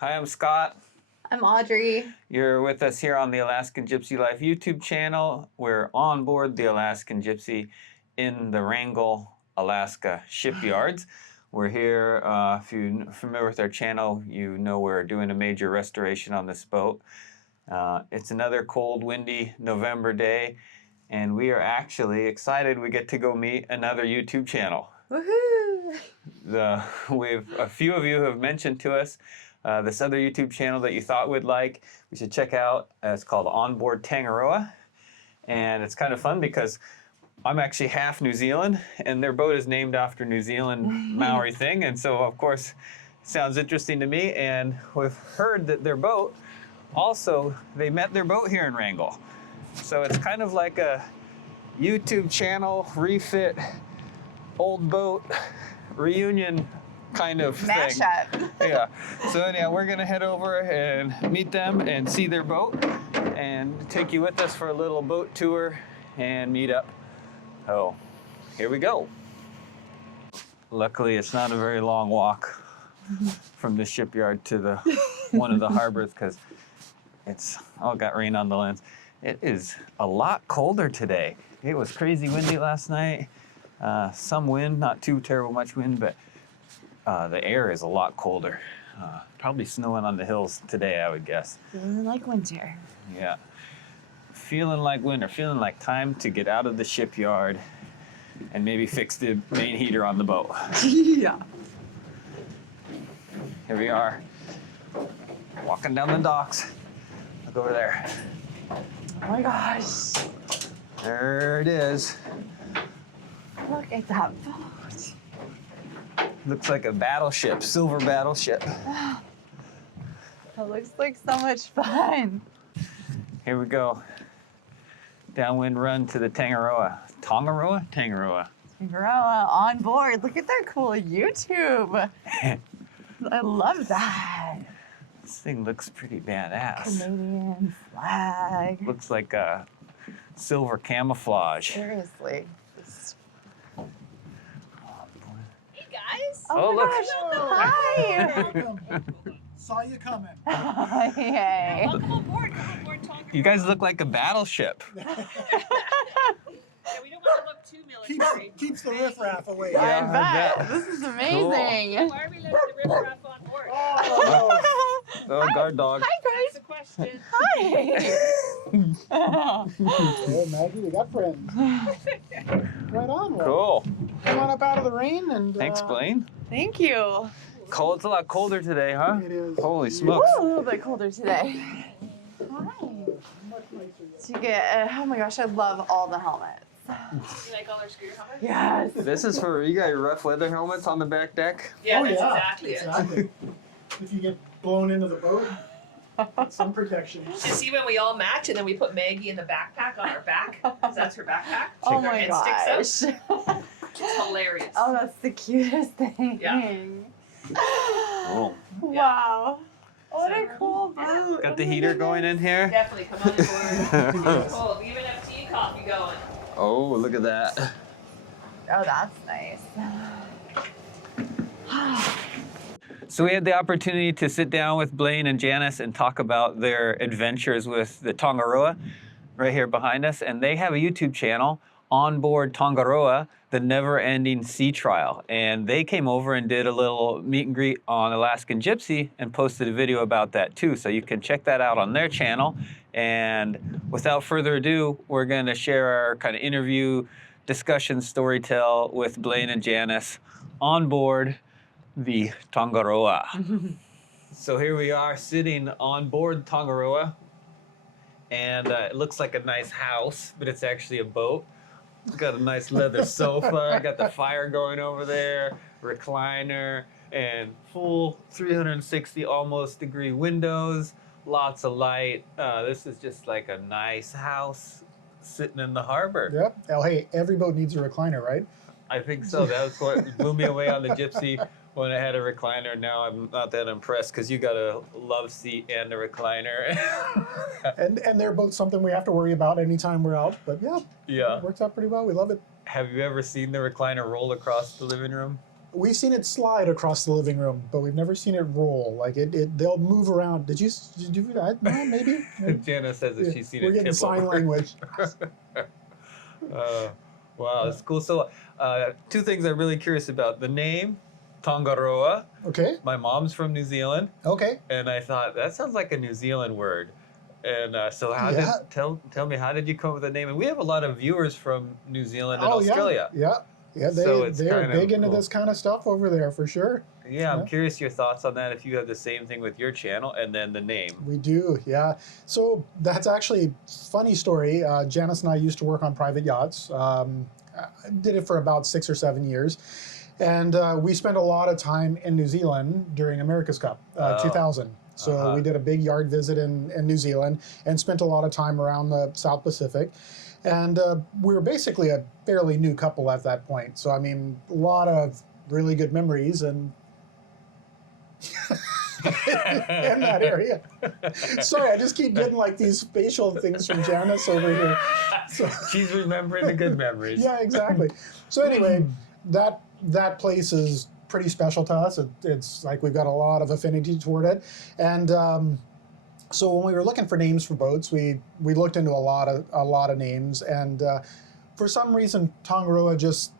Hi, I'm Scott. I'm Audrey. You're with us here on the Alaskan Gypsy Life YouTube channel. We're on board the Alaskan Gypsy in the Wrangell, Alaska shipyards. We're here, if you're familiar with our channel, you know we're doing a major restoration on this boat. It's another cold, windy November day, and we are actually excited we get to go meet another YouTube channel. Woohoo! A few of you have mentioned to us this other YouTube channel that you thought we'd like. We should check out. It's called Onboard Tangaroa, and it's kind of fun because I'm actually half New Zealand, and their boat is named after New Zealand Maori thing, and so of course it sounds interesting to me. And we've heard that their boat also, they met their boat here in Wrangell, so it's kind of like a YouTube channel refit old boat reunion kind of thing. Mashup. Yeah. So anyhow, we're gonna head over and meet them and see their boat and take you with us for a little boat tour and meet up. Oh, here we go. Luckily, it's not a very long walk from the shipyard to the one of the harbors because it's all got rain on the lens. It is a lot colder today. It was crazy windy last night. Some wind, not too terrible much wind, but the air is a lot colder. Probably snowing on the hills today, I would guess. Feeling like winter. Yeah. Feeling like winter, feeling like time to get out of the shipyard and maybe fix the main heater on the boat. Yeah. Here we are, walking down the docks. Look over there. Oh my gosh. There it is. Look at that boat. Looks like a battleship, silver battleship. That looks like so much fun. Here we go. Downwind run to the Tangaroa. Tangaroa? Tangaroa. Tangaroa on board. Look at that cool YouTube. I love that. This thing looks pretty badass. Canadian flag. Looks like a silver camouflage. Seriously. Hey guys! Oh, my look. gosh. Hi. Welcome. Saw you coming. Yay. Welcome aboard. Come aboard, Tonga. You guys look like a battleship. Yeah, we don't want to look too military. Keeps the riffraff away. Yeah, I bet. bet. This is amazing. Why are we letting the riffraff on board? Oh, Oh, guard dog. Hi, That's the question. Hi. hey, Maggie, we got friends. Right on. Well, Cool. come on up out of the rain and. Thanks, Blaine. Thank you. Cold. It's a lot colder today, huh? It is. Holy smokes. Ooh, a little bit colder today. Hi. Much nicer. So you get, oh my gosh, I love all the helmets. You like all our scooter helmets? Yes. This is for, you got your rough weather helmets on the back deck? Yeah, Oh, that's yeah, exactly it. Exactly. If you get blown into the boat, some protection. You see when we all match and then we put Maggie in the backpack on our back? Because that's her backpack. Oh Our my head sticks out. gosh. It's hilarious. Oh, that's the cutest thing. Yeah. Cool. Wow. What a cool boat. Got the heater going in here? Definitely come on board. Oh, we even have tea and coffee going. Oh, look at that. Oh, that's nice. So we had the opportunity to sit down with Blaine and Janis and talk about their adventures with the Tangaroa right here behind us. And they have a YouTube channel, Onboard Tangaroa, the never-ending sea trial. And they came over and did a little meet and greet on Alaskan Gypsy and posted a video about that too. So you can check that out on their channel. And without further ado, we're going to share our kind of interview, discussion, storytell with Blaine and Janis on board the Tangaroa. So here we are sitting on board Tangaroa, and it looks like a nice house, but it's actually a boat. It's got a nice leather sofa, got the fire going over there, recliner, and full 360 almost degree windows, lots of light. This is just like a nice house sitting in the harbor. Yep. Oh, hey, every boat needs a recliner, right? I think so. That was what blew me away on the Gypsy when I had a recliner. Now I'm not that impressed because you got a love seat and a recliner. And they're both something we have to worry about anytime we're out. But yeah, Yeah. it works out pretty well. We love it. Have you ever seen the recliner roll across the living room? We've seen it slide across the living room, but we've never seen it roll. Like they'll move around. Did you do that? No, maybe. Jana says that she's seen We're it getting tip sign over. language. Wow, that's cool. So, two things I'm really curious about. The name, Tangaroa. Okay. My mom's from New Zealand, Okay. and I thought, that sounds like a New Zealand word. And so Yeah. tell me, how did you come up with the name? And we have a lot of viewers from New Zealand and Oh Australia. yeah. Yeah. So it's They're kind of big into cool. this kind of stuff over there for sure. Yeah, I'm Yeah. curious your thoughts on that, if you have the same thing with your channel, and then the name. We do, yeah. So that's actually a funny story. Janice and I used to work on private yachts. I did it for about 6 or 7 years. And we spent a lot of time in New Zealand during America's Cup, 2000. So we did a big yard visit in New Zealand and spent a lot of time around the South Pacific. And we were basically a fairly new couple at that point. So, I mean, a lot of really good memories and in that area. Sorry, I just keep getting like these facial things from Janice over here. So, She's remembering the good memories. yeah, exactly. So anyway, that place is pretty special to us. It's like we've got a lot of affinity toward it. And so when we were looking for names for boats, we looked into a lot of names, and for some reason Tangaroa just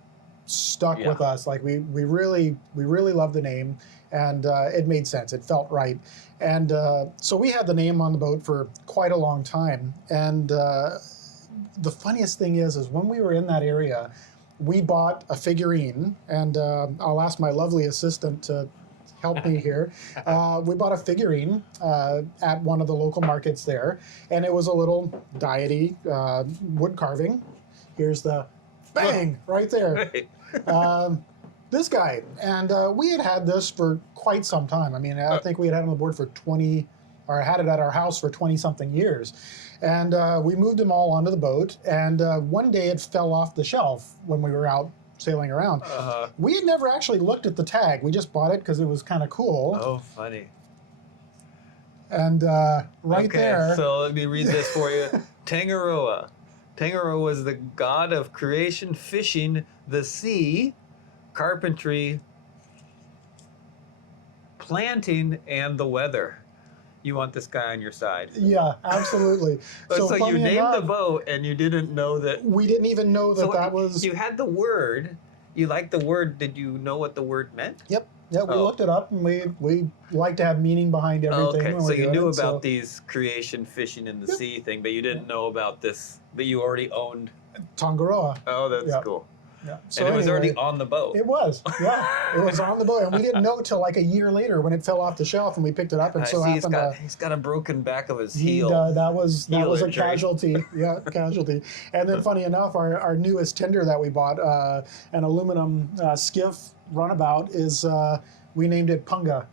stuck with us. Like we really loved the name, and it made sense. It felt right. And so we had the name on the boat for quite a long time. And the funniest thing is when we were in that area, we bought a figurine, and I'll ask my lovely assistant to help me here. We bought a figurine at one of the local markets there, and it was a little deity wood carving. Here's the bang right there. This guy, and we had this for quite some time. I mean, I think we had it on the board for 20, or had it at our house for 20-something years. And we moved them all onto the boat, and one day it fell off the shelf when we were out sailing around. We had never actually looked at the tag. We just bought it because it was kind of cool. Oh, funny. And right there. So let me read this for you. Tangaroa. Tangaroa was the god of creation, fishing, the sea, carpentry, planting, and the weather. You want this guy on your side. Yeah, absolutely. So you funny named enough, the boat, and you didn't know that. we didn't even know that that was. You had the word. You liked the word. Did you know what the word meant? Yep. Yeah, we Oh. looked it up, and we like to have meaning behind everything. Okay, when so we're you doing knew it, about so- these creation, fishing in the Yep. sea thing, but you didn't know about this. But you already owned. Tangaroa. Oh, that's Yeah. cool. Yeah. And it was already anyway, on the boat. It was, yeah. It was on the boat, and we didn't know till like a year later when it fell off the shelf, and we picked it up, and I so see he's happened got, he's got a broken back of his he, heel. that was Heel a injury. casualty. Yeah, casualty. And then, funny enough, our newest tender that we bought, an aluminum skiff runabout, is we named it Punga,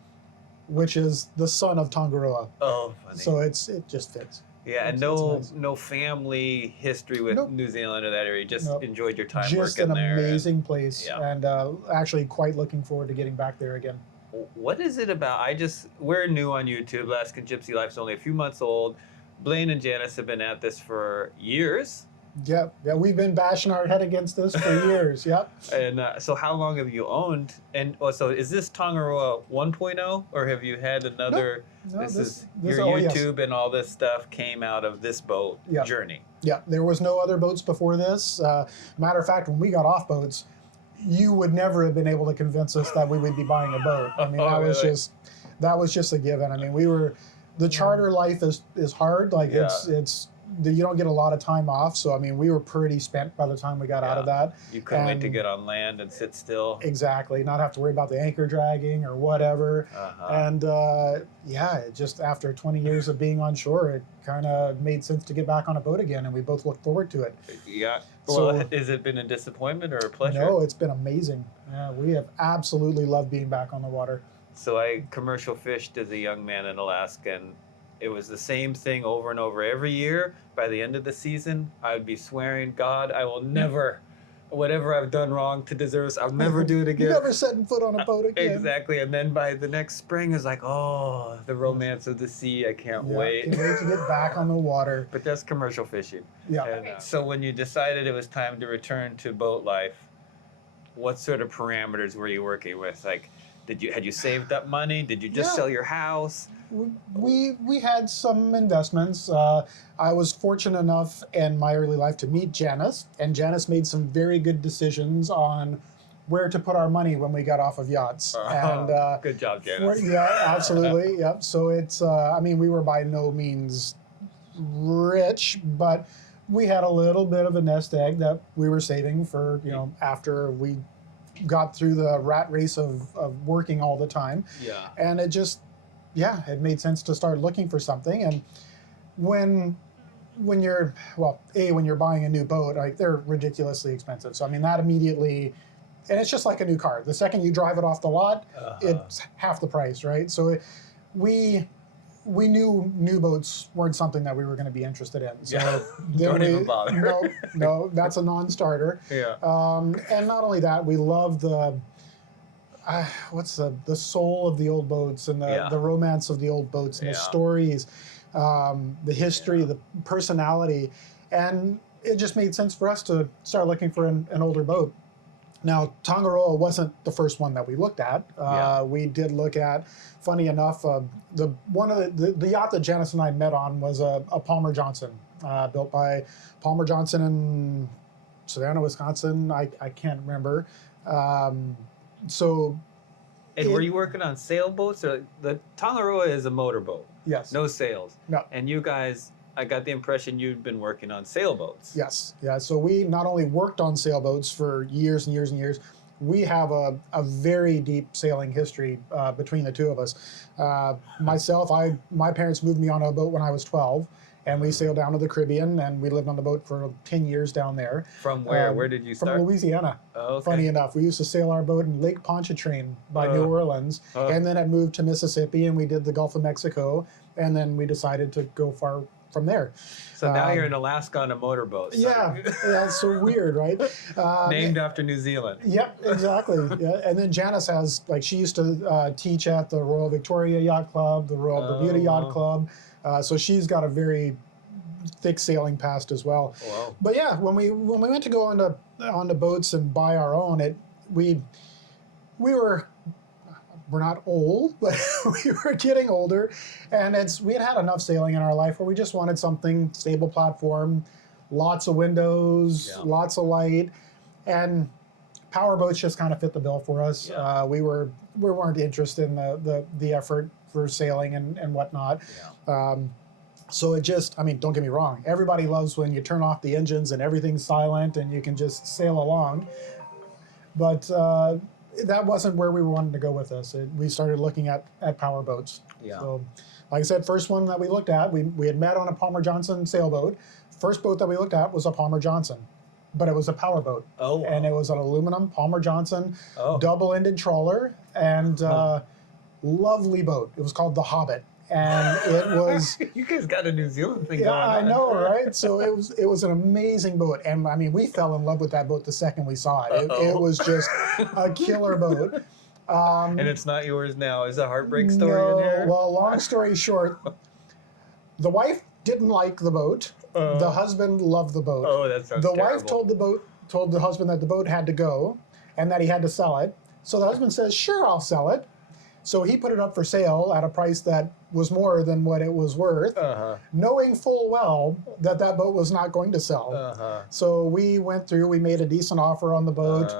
which is the son of Tangaroa. Oh, funny. So it just fits. Yeah, and It's no nice. no family history with Nope. New Zealand or that area. Just Nope. enjoyed your time Just working an there. amazing place, Yeah. and actually quite looking forward to getting back there again. What is it about? We're new on YouTube. Alaskan Gypsy Life's only a few months old. Blaine and Janis have been at this for years. Yeah, we've been bashing our head against this for years. Yep. And so how long have you owned? And so is this Tangaroa 1.0, or have you had another? No, This your oh, yes. YouTube and all this stuff came out of this boat Yeah. journey. Yeah, there was no other boats before this. Matter of fact, when we got off boats, you would never have been able to convince us that we would be buying a boat. I mean, Oh, really? that was just a given. I mean, the charter life is hard. Like it's you don't get a lot of time off. So I mean, we were pretty spent by the time we got out of that. You couldn't wait to And- get on land and sit still. Exactly, not have to worry about the anchor dragging or whatever. Uh-huh. And it just after 20 years of being on shore, it kind of made sense to get back on a boat again, and we both looked forward to it. Yeah. So- Well, has it been a disappointment or a pleasure? No, it's been amazing. Yeah, we have absolutely loved being back on the water. So I commercial fished as a young man in Alaska, and it was the same thing over and over every year. By the end of the season, I would be swearing, God, I will never, whatever I've done wrong to deserve this, I'll never do it again. Never setting foot on a boat again. Exactly. And then by the next spring, it's like, oh, the romance of the sea. I can't Yeah, wait. can't wait to get back on the water. But that's commercial fishing. Yeah. And, so when you decided it was time to return to boat life, what sort of parameters were you working with? Like, had you saved up money? Did you just Yeah. sell your house? We had some investments. I was fortunate enough in my early life to meet Janis, and Janis made some very good decisions on where to put our money when we got off of yachts. And Good job, Janice. yeah, absolutely. Yep. So it's I mean, we were by no means rich, but we had a little bit of a nest egg that we were saving for, you know, after we got through the rat race of working all the time. Yeah. And it just, yeah, it made sense to start looking for something. And when you're, well, when you're buying a new boat, like, they're ridiculously expensive. So I mean, that immediately, and it's just like a new car. The second you drive it off the lot, it's half the price, right? So we knew new boats weren't something that we were going to be interested in. So Don't even bother. No, that's a non-starter. Yeah. And not only that, we love the the soul of the old boats and the romance of the old boats and the stories, the history, the personality, and it just made sense for us to start looking for an older boat. Now, Tangaroa wasn't the first one that we looked at. We did look at, funny enough, the yacht that Janis and I met on was a Palmer Johnson, built by Palmer Johnson in Savannah, Wisconsin. I can't remember. And were you working on sailboats? Or the Tangaroa is a motorboat. Yes. No sails. No. And you guys, I got the impression you'd been working on sailboats. Yes. Yeah. So we not only worked on sailboats for years and years and years, we have a very deep sailing history between the two of us. Myself, my parents moved me on a boat when I was 12, and we sailed down to the Caribbean, and we lived on the boat for 10 years down there. From where? Where did you start? From Louisiana. Oh, okay. Funny enough, we used to sail our boat in Lake Pontchartrain by New Orleans, and then it moved to Mississippi, and we did the Gulf of Mexico, and then we decided to go far from there. So now you're in Alaska on a motorboat. So Yeah, that's so weird, right? named after New Zealand. Yep, exactly. Yeah, and then Janis has, like, she used to teach at the Royal Victoria Yacht Club, the Royal Bermuda Yacht Club. So she's got a very thick sailing past as well. Wow. But yeah, when we went to go onto boats and buy our own, we're not old, but we were getting older, and we had enough sailing in our life where we just wanted something stable platform, lots of windows, lots of light, and power boats just kind of fit the bill for us. Yeah. We weren't interested in the effort for sailing and whatnot. Yeah. So it just, I mean, don't get me wrong, everybody loves when you turn off the engines and everything's silent and you can just sail along. But that wasn't where we wanted to go with this. We started looking at power boats. Yeah. So, like I said, first one that we looked at, we had met on a Palmer Johnson sailboat. First boat that we looked at was a Palmer Johnson, but it was a power boat. Oh, wow. And it was an aluminum Palmer Johnson double-ended trawler, and lovely boat. It was called the Hobbit. And it was. You guys got a New Zealand thing Yeah, going on. I know, right? So it was an amazing boat, and I mean, we fell in love with that boat the second we saw it. It was just a killer boat. And it's not yours now. Is a heartbreak story in here? Well, long story short, the wife didn't like the boat. The husband loved the boat. Oh, that sounds The terrible. wife told the husband that the boat had to go, and that he had to sell it. So the husband says, "Sure, I'll sell it." So he put it up for sale at a price that was more than what it was worth, knowing full well that boat was not going to sell. So we went through, we made a decent offer on the boat,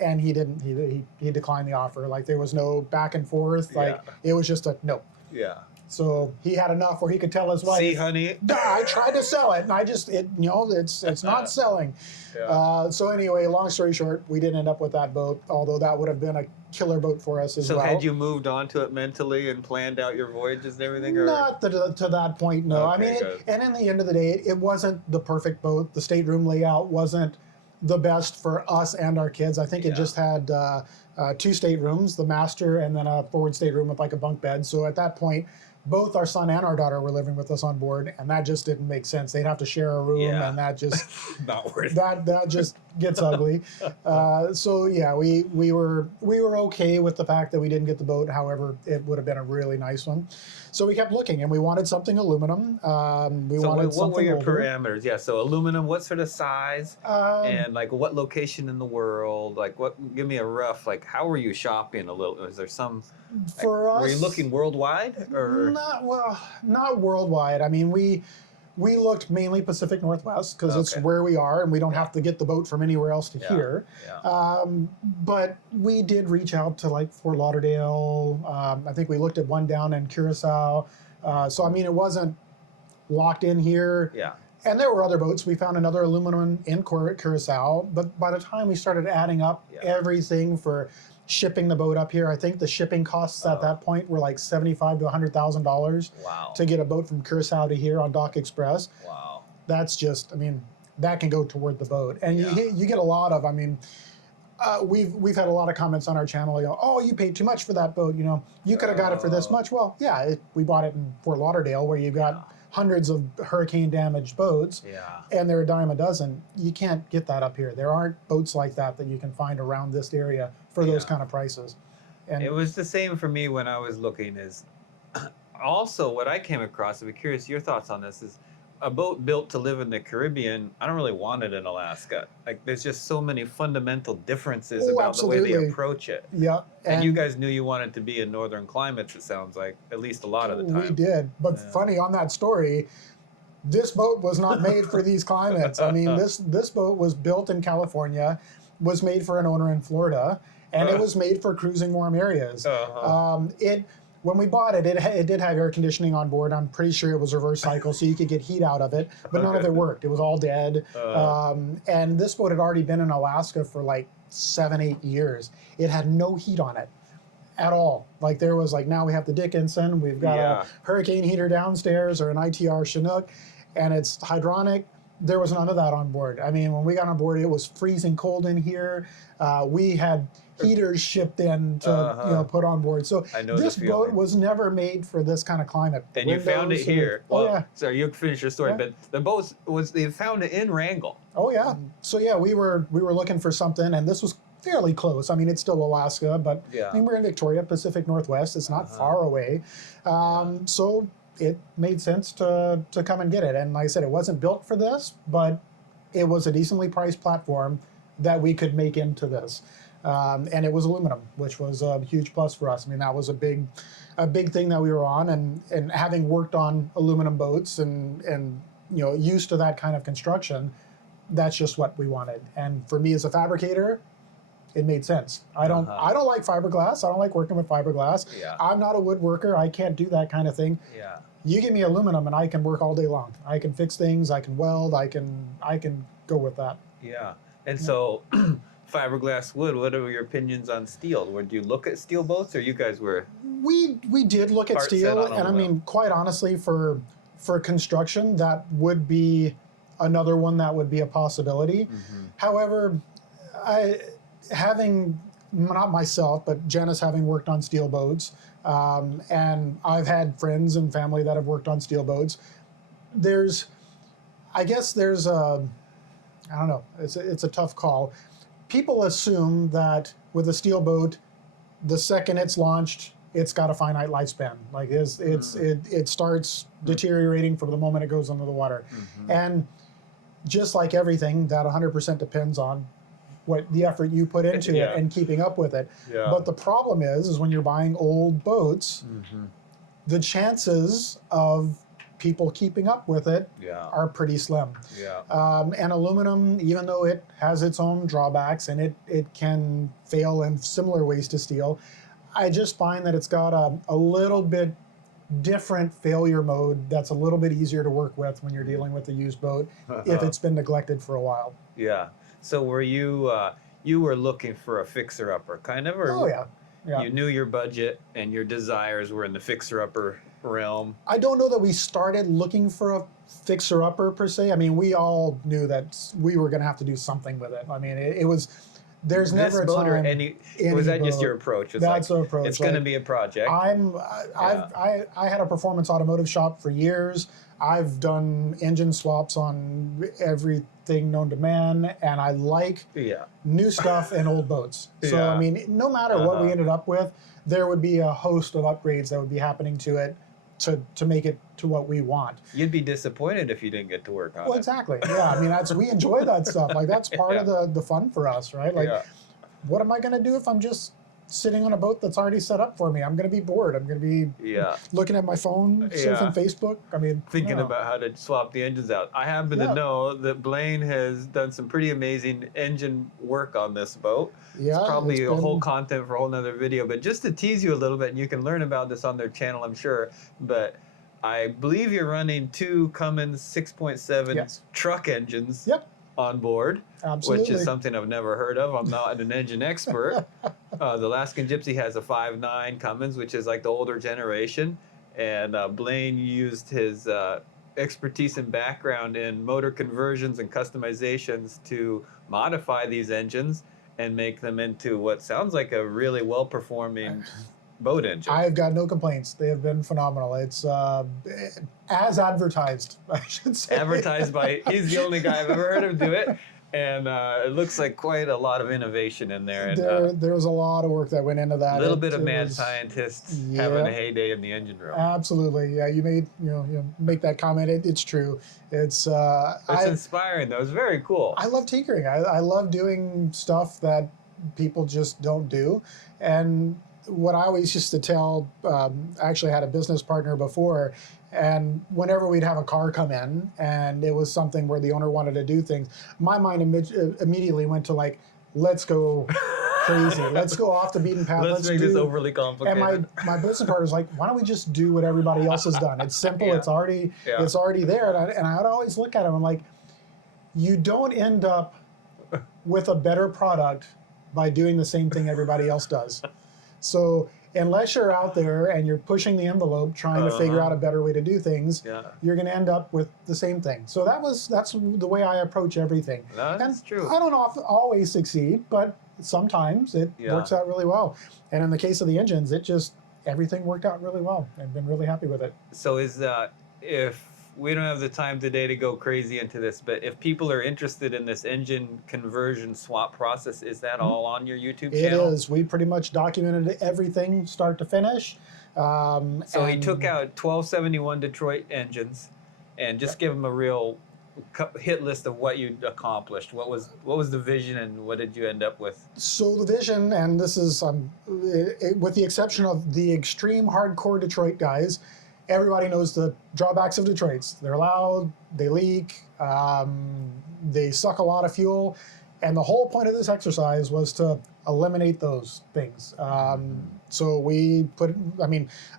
and he didn't. He declined the offer. Like, there was no back and forth. Like, it was just a no. Yeah. So he had enough where he could tell his wife, See, honey. I tried to sell it, and it's not selling. Yeah. So anyway, long story short, we didn't end up with that boat, although that would have been a killer boat for us as So well. had you moved on to it mentally and planned out your voyages and everything? Or? Not to that point, no. I Okay, mean, good. and in the end of the day, it wasn't the perfect boat. The stateroom layout wasn't the best for us and our kids. I think it just had 2 staterooms, the master, and then a forward stateroom with like a bunk bed. So at that point, both our son and our daughter were living with us on board, and that just didn't make sense. They'd have to share a room, Yeah. and that just Not worth it. that just gets ugly. So yeah, we were okay with the fact that we didn't get the boat. However, it would have been a really nice one. So we kept looking, and we wanted something aluminum. We So wanted what something were your older. parameters? Yeah, so aluminum, what sort of size? And like what location in the world? Like give me a rough, like how were you shopping a little? Is there some, For us, were you looking worldwide or? Not worldwide. I mean, we looked mainly Pacific Northwest because it's Okay. where we are, and we don't have to get the boat from anywhere else to Yeah. here. Yeah. But we did reach out to like Fort Lauderdale. I think we looked at one down in Curacao. So I mean, it wasn't locked in here. Yeah. And there were other boats. We found another aluminum in Curacao. But by the time we started adding up Yeah. everything for shipping the boat up here, I think the shipping costs at that point were like $75,000 to $100,000 Wow. to get a boat from Curacao to here on Dock Express. Wow. That's just, I mean, that can go toward the boat. And Yeah. you get a lot of, I mean, we've had a lot of comments on our channel. You know, oh, you paid too much for that boat. You know, you could have got it for this much. Well, yeah, we bought it in Fort Lauderdale, where you've got hundreds of hurricane damaged boats, Yeah. and they're a dime a dozen. You can't get that up here. There aren't boats like that you can find around this area for those Yeah. kind of prices. And It was the same for me when I was looking. Is also what I came across. I'd be curious your thoughts on this. Is a boat built to live in the Caribbean? I don't really want it in Alaska. Like there's just so many fundamental differences Oh, about the way they absolutely. approach it. yeah, And you guys knew you wanted to be in northern climates. It sounds like at least a lot of the time. we did. But Yeah. funny on that story, this boat was not made for these climates. I mean, this boat was built in California, was made for an owner in Florida, and it was made for cruising warm areas. When we bought it, it did have air conditioning on board. I'm pretty sure it was reverse cycle, so you could get heat out of it, but none of Okay. it worked. It was all dead. And this boat had already been in Alaska for like 7-8 years. It had no heat on it at all. Like there was like, now we have the Dickinson, we've got Yeah. a hurricane heater downstairs or an ITR Chinook, and it's hydronic. There was none of that on board. I mean, when we got on board, it was freezing cold in here. We had heaters shipped in to put on board. So I know the this boat feeling. was never made for this kind of climate. And you found it Windows and- here. Oh Well, yeah. sorry, you finish your story, Yeah. but the boat they found it in Wrangell. Oh yeah. So yeah, we were looking for something, and this was fairly close. I mean, it's still Alaska, but Yeah. I mean, we're in Victoria, Pacific Northwest. It's not far away. So it made sense to come and get it. And like I said, it wasn't built for this, but it was a decently priced platform that we could make into this. And it was aluminum, which was a huge plus for us. I mean, that was a big thing that we were on, and having worked on aluminum boats and you know, used to that kind of construction, that's just what we wanted. And for me as a fabricator, it made sense. I don't like fiberglass. I don't like working with fiberglass. Yeah. I'm not a woodworker. I can't do that kind of thing. Yeah. You give me aluminum and I can work all day long. I can fix things, I can weld, I can go with that. Yeah. And so fiberglass wood, what are your opinions on steel? Would you look at steel boats, or you guys were We did look at Heart set steel, on and I aluminum. mean, quite honestly, for construction, that would be another one that would be a possibility. However, not myself, but Janice having worked on steel boats, and I've had friends and family that have worked on steel boats. I don't know, it's a tough call. People assume that with a steel boat, the second it's launched, it's got a finite lifespan. Like it starts deteriorating from the moment it goes into the water. And just like everything, that 100% depends on what the effort you put into Yeah. it and keeping up with it. Yeah. But the problem is when you're buying old boats, the chances of people keeping up with it Yeah. are pretty slim. Yeah. And aluminum, even though it has its own drawbacks and it can fail in similar ways to steel, I just find that it's got a little bit different failure mode that's a little bit easier to work with when you're dealing with a used boat if it's been neglected for a while. Yeah. So were you you were looking for a fixer-upper kind of, or Oh yeah. Yeah. you knew your budget and your desires were in the fixer-upper realm? I don't know that we started looking for a fixer-upper per se. I mean, we all knew that we were going to have to do something with it. I mean, it was There's this never a boat or time. any any was that just boat. your approach? It's That's like, the approach. it's going to Like, be a project. I had a performance automotive shop for years. I've done engine swaps on everything known to man, and I like Yeah. new stuff and old boats. So Yeah. I mean, no matter what we ended up with, there would be a host of upgrades that would be happening to it to make it to what we want. You'd be disappointed if you didn't get to work on Well, it. exactly. Yeah, I mean, we enjoy that stuff. Like that's part of the fun for us, right? Like, Yeah. what am I going to do if I'm just sitting on a boat that's already set up for me? I'm going to be bored. I'm going to be Yeah. looking at my phone, Yeah. surfing Facebook. I mean, Thinking no. about how to swap the engines out. I happen to know that Blaine has done some pretty amazing engine work on this boat. Yeah, It's probably it's a whole been- content for a whole nother video, but just to tease you a little bit, and you can learn about this on their channel, I'm sure, but I believe you're running 2 Cummins 6.7 Yes. truck engines Yep. on board, Absolutely. which is something I've never heard of. I'm not an engine expert. The Alaskan Gypsy has a 5.9 Cummins, which is like the older generation, and Blaine used his expertise and background in motor conversions and customizations to modify these engines and make them into what sounds like a really well-performing boat engine. I've got no complaints. They have been phenomenal. It's as advertised, I should say. Advertised by, he's the only guy I've ever heard him do it, and it looks like quite a lot of innovation in there. And There was a lot of work that went into that. a little bit of It mad was- scientists Yeah. having a heyday in the engine room. Absolutely, yeah. You made you make that comment. It's true. It's It's inspiring though. It's very cool. I love tinkering. I love doing stuff that people just don't do. And what I always used to tell, I actually had a business partner before, and whenever we'd have a car come in and it was something where the owner wanted to do things, my mind immediately went to like, let's go crazy. Let's go off the beaten path. Let's make this overly complicated. And my business partner was like, why don't we just do what everybody else has done? It's simple. Yeah. It's already Yeah. it's already there. And I would always look at him. I'm like, you don't end up with a better product by doing the same thing everybody else does. So unless you're out there and you're pushing the envelope, trying to figure out a better way to do things, Yeah. you're going to end up with the same thing. So that's the way I approach everything. No, that's And true. I don't always succeed, but sometimes it works out really well. And in the case of the engines, everything worked out really well. I've been really happy with it. So if we don't have the time today to go crazy into this, but if people are interested in this engine conversion swap process, is that all on your YouTube It channel? is. We pretty much documented everything start to finish. So he took out 1271 Detroit engines, and just give them a real hit list of what you accomplished. What was the vision, and what did you end up with? So the vision, and this is with the exception of the extreme hardcore Detroit guys, everybody knows the drawbacks of Detroits. They're loud, they leak, they suck a lot of fuel, and the whole point of this exercise was to eliminate those things. So we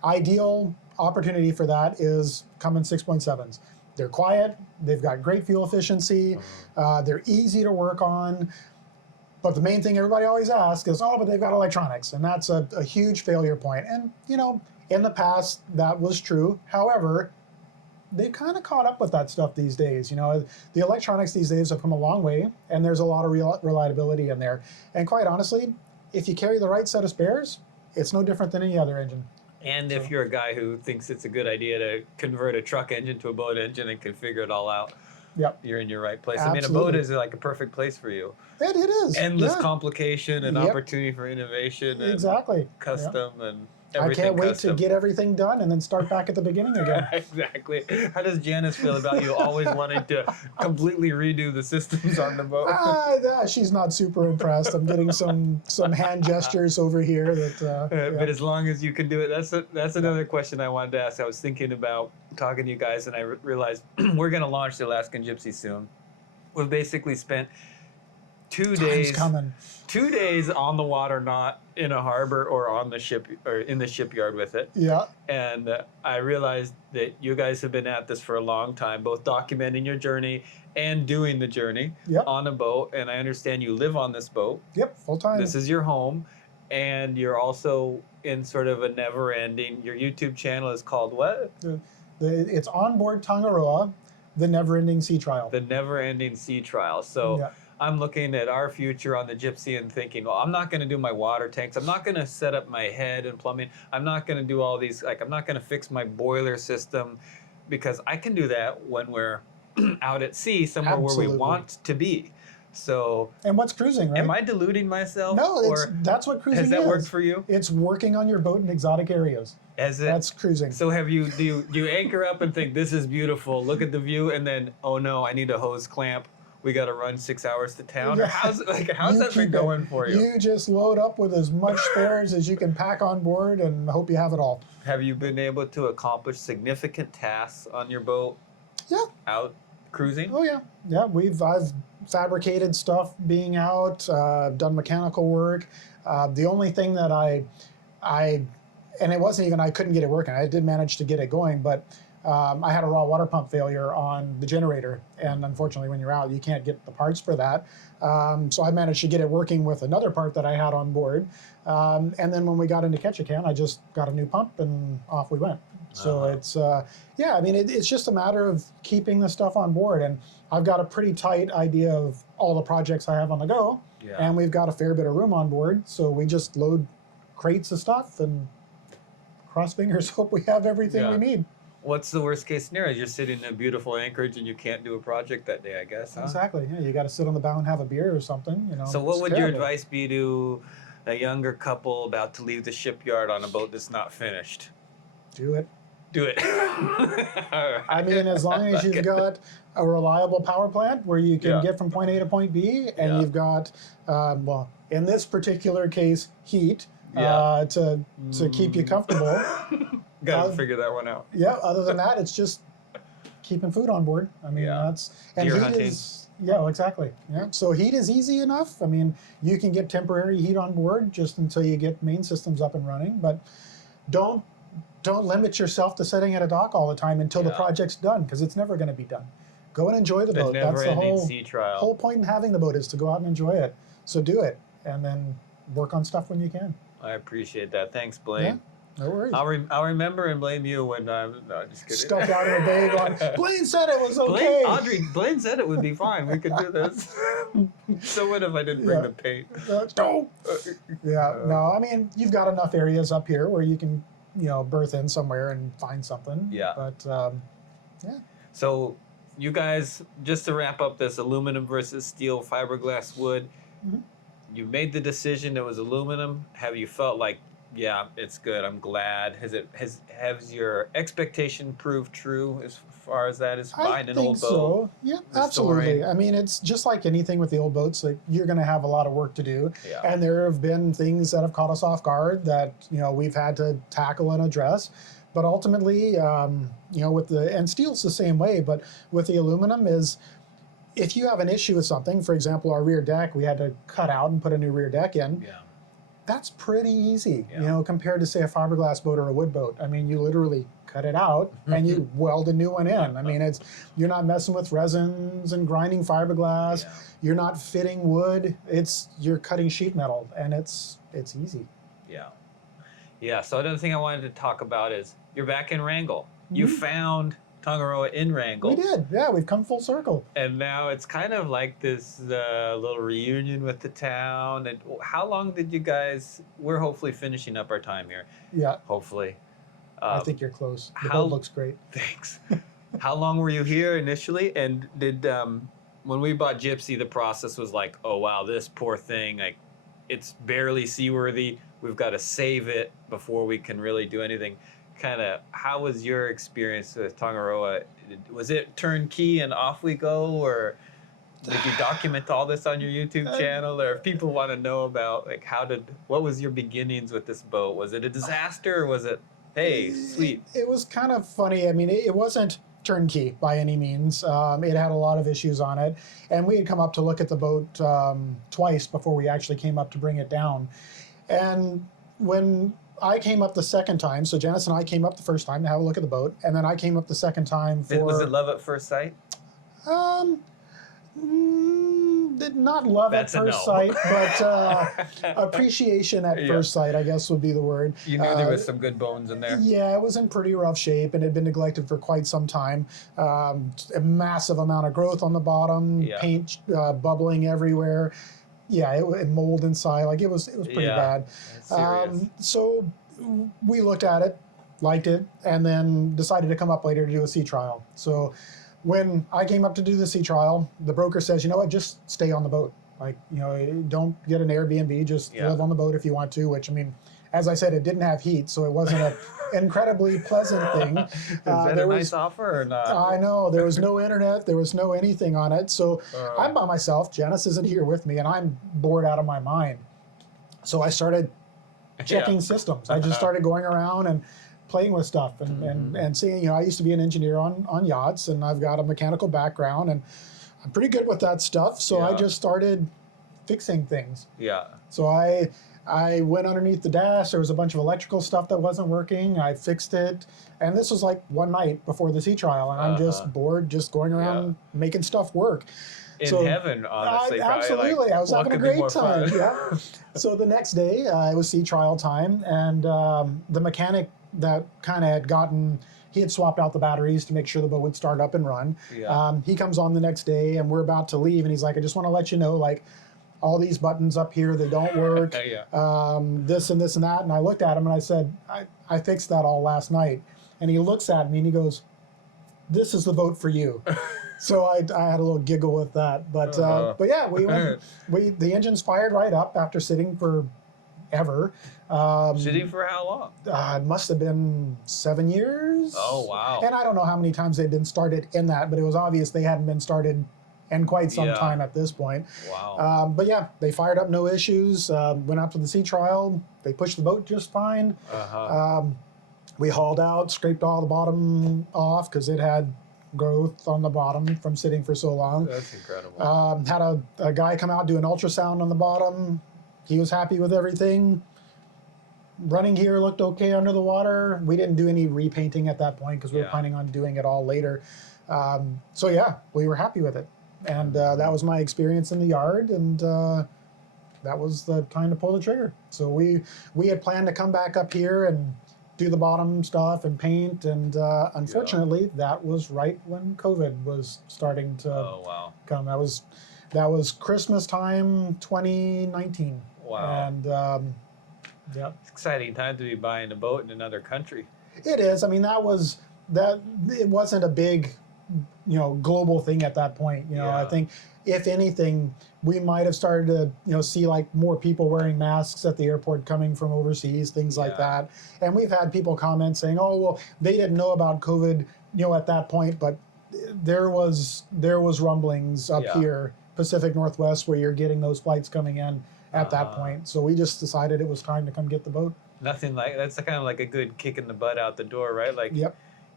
ideal opportunity for that is Cummins 6.7s. They're quiet, they've got great fuel efficiency, they're easy to work on. But the main thing everybody always asks is, but they've got electronics, and that's a huge failure point. And, in the past, that was true. However, they've kind of caught up with that stuff these days. The electronics these days have come a long way, and there's a lot of reliability in there. And quite honestly, if you carry the right set of spares, it's no different than any other engine. And if you're a guy who thinks it's a good idea to convert a truck engine to a boat engine and can figure it all out, Yep. you're in your right place. Absolutely. I mean, a boat is like a perfect place for you. It is. Endless yeah. complication and Yep. opportunity for innovation and Exactly. custom and I everything can't wait custom. to get everything done and then start back at the beginning again. Exactly. How does Janice feel about you always wanting to completely redo the systems on the boat? She's not super impressed. I'm getting some hand gestures over here that. But as long as you can do it, that's another question I wanted to ask. I was thinking about talking to you guys, and I realized we're going to launch the Alaskan Gypsy soon. We've basically spent 2 days. Time's coming. 2 days on the water, not in a harbor or on the ship or in the shipyard with it. Yeah. And I realized that you guys have been at this for a long time, both documenting your journey and doing the journey Yep. on a boat. And I understand you live on this boat. Yep. Full time. This is your home. And you're also in sort of a never-ending, your YouTube channel is called what? It's Onboard Tangaroa, the never-ending sea trial. The Never-Ending Sea Trial. So Yeah. I'm looking at our future on the Gypsy and thinking, well, I'm not going to do my water tanks. I'm not going to set up my head and plumbing. I'm not going to do all these, like, I'm not going to fix my boiler system, because I can do that when we're out at sea somewhere where Absolutely. we want to be. So, And what's cruising, right? am I deluding myself? No, or that's what cruising is. has that worked for you? It's working on your boat in exotic areas. Has it? That's cruising. So do you anchor up and think this is beautiful, look at the view, and then, oh no, I need a hose clamp, we got to run 6 hours to town? Or Yeah. how's You that been keep going it. for you? You just load up with as much spares as you can pack on board and hope you have it all. Have you been able to accomplish significant tasks on your boat Yeah. out cruising? Oh yeah. Yeah. I've fabricated stuff being out, done mechanical work. The only thing that I and it wasn't even I couldn't get it working. I did manage to get it going, but I had a raw water pump failure on the generator, and unfortunately, when you're out, you can't get the parts for that. So I managed to get it working with another part that I had on board, and then when we got into Ketchikan, I just got a new pump and off we went. So it's yeah, I mean it's just a matter of keeping the stuff on board, and I've got a pretty tight idea of all the projects I have on the go, and we've got a fair bit of room on board, so we just load crates of stuff and cross fingers hope we have everything we need. What's the worst case scenario? You're sitting in a beautiful anchorage and you can't do a project that day, I guess, huh? Exactly. Yeah, you got to sit on the bow and have a beer or something. You know. So what it's would your terrible. advice be to a younger couple about to leave the shipyard on a boat that's not finished? Do it. Do it. I mean, as long as you've got a reliable power plant where you can get from point A to point B, and you've got, well, in this particular case, heat to keep you comfortable. Got to figure that one out. Yeah. Other than that, it's just keeping food on board. I mean, that's and Deer heat hunting. is well, exactly. Yeah. So heat is easy enough. I mean, you can get temporary heat on board just until you get main systems up and running, but don't limit yourself to sitting at a dock all the time until the project's done, because it's never going to be done. Go and enjoy the boat. That's the sea trial. whole point in having the boat is to go out and enjoy it. So do it, and then work on stuff when you can. I appreciate that. Thanks, Blaine. Yeah. No worries. I'll remember and blame you when I'm no, just kidding. Stuck out in a bag on. Blaine said it was okay. Blaine said it would be fine. We could do this. So what if I didn't bring the paint? No. Yeah. No. I mean, you've got enough areas up here where you can, berth in somewhere and find something. Yeah. But yeah. So you guys, just to wrap up this aluminum versus steel, fiberglass, wood, you made the decision it was aluminum. Have you felt like, yeah, it's good, I'm glad? Has your expectation proved true as far as that is buying an old boat? So. Yeah, absolutely. I mean, it's just like anything with the old boats. Like, you're going to have a lot of work to do, and there have been things that have caught us off guard that we've had to tackle and address. But ultimately, with and steel's the same way. But with the aluminum is, if you have an issue with something, for example, our rear deck, we had to cut out and put a new rear deck in. Yeah. That's pretty easy, compared to, say, a fiberglass boat or a wood boat. I mean, you literally cut it out and you weld a new one in. I mean, you're not messing with resins and grinding fiberglass. Yeah. You're not fitting wood. You're cutting sheet metal, and it's easy. Yeah. Yeah. So another thing I wanted to talk about is you're back in Wrangell. You found Tangaroa in Wrangell. We did. Yeah, we've come full circle. And now it's kind of like this little reunion with the town. And how long did you guys? We're hopefully finishing up our time here. Yeah, Hopefully. I think you're close. The how- boat looks great. Thanks. How long were you here initially? And did when we bought Gypsy, the process was like, oh wow, this poor thing, like it's barely seaworthy. We've got to save it before we can really do anything. Kind of, how was your experience with Tangaroa? Was it turnkey and off we go, or did you document all this on your YouTube channel? Or if people want to know about, like, what was your beginnings with this boat? Was it a disaster, or was it, hey, sweet? It was kind of funny. I mean, it wasn't turnkey by any means. It had a lot of issues on it, and we had come up to look at the boat twice before we actually came up to bring it down. And when I came up the second time, so Janice and I came up the first time to have a look at the boat, and then I came up the second time for... Was it love at first sight? Did not love That's a at first no. sight, but appreciation at first sight, I guess would be the word. You knew there was some good bones in there. Yeah, it was in pretty rough shape and had been neglected for quite some time. A massive amount of growth on the bottom, Yeah. paint bubbling everywhere. Yeah, it mold inside. Like it was pretty bad. That's serious. So we looked at it, liked it, and then decided to come up later to do a sea trial. So when I came up to do the sea trial, the broker says, you know what, just stay on the boat. Like, you know, don't get an Airbnb, just live on the boat if you want to, which, I mean, as I said, it didn't have heat, so it wasn't an incredibly pleasant thing. Is that a nice offer or not? I know, there was no internet, there was no anything on it. So I'm by myself, Janis isn't here with me, and I'm bored out of my mind. So I started checking systems. I just started going around and playing with stuff and seeing, you know, I used to be an engineer on yachts, and I've got a mechanical background, and I'm pretty good with that stuff. So I just started fixing things. Yeah. So I went underneath the dash. There was a bunch of electrical stuff that wasn't working. I fixed it. And this was like one night before the sea trial, and I'm just bored, just going around making stuff work. In heaven, honestly. Absolutely. Like, I was having a great time. Fun? Yeah. So the next day, it was sea trial time, and the mechanic that kind of had gotten, he had swapped out the batteries to make sure the boat would start up and run. Yeah. He comes on the next day, and we're about to leave, and he's like, I just want to let you know, like, all these buttons up here, they don't work. This and this and that. And I looked at him and I said, I fixed that all last night. And he looks at me and he goes, this is the boat for you. So I had a little giggle with that. But yeah, the engines fired right up after sitting for ever. Sitting for how long? It must have been 7 years. Oh, wow. And I don't know how many times they'd been started in that, but it was obvious they hadn't been started in quite some time at this point. Wow. But yeah, they fired up, no issues. Went out to the sea trial. They pushed the boat just fine. We hauled out, scraped all the bottom off because it had growth on the bottom from sitting for so long. That's incredible. Had a guy come out, do an ultrasound on the bottom. He was happy with everything. Running gear looked okay under the water. We didn't do any repainting at that point because we were planning on doing it all later. So yeah, we were happy with it. And that was my experience in the yard, and that was the time to pull the trigger. So we had planned to come back up here and do the bottom stuff and paint, and unfortunately, that was right when COVID was starting to come. That was Christmas time, 2019. Wow. And it's exciting time to be buying a boat in another country. It is. I mean, it wasn't a big, global thing at that point. I think if anything, we might have started to, see like more people wearing masks at the airport coming from overseas, things like that. And we've had people comment saying, oh, well, they didn't know about COVID, at that point, but there was rumblings up here, Pacific Northwest, where you're getting those flights coming in at that point. So we just decided it was time to come get the boat. Nothing like that's kind of like a good kick in the butt out the door, right? Like,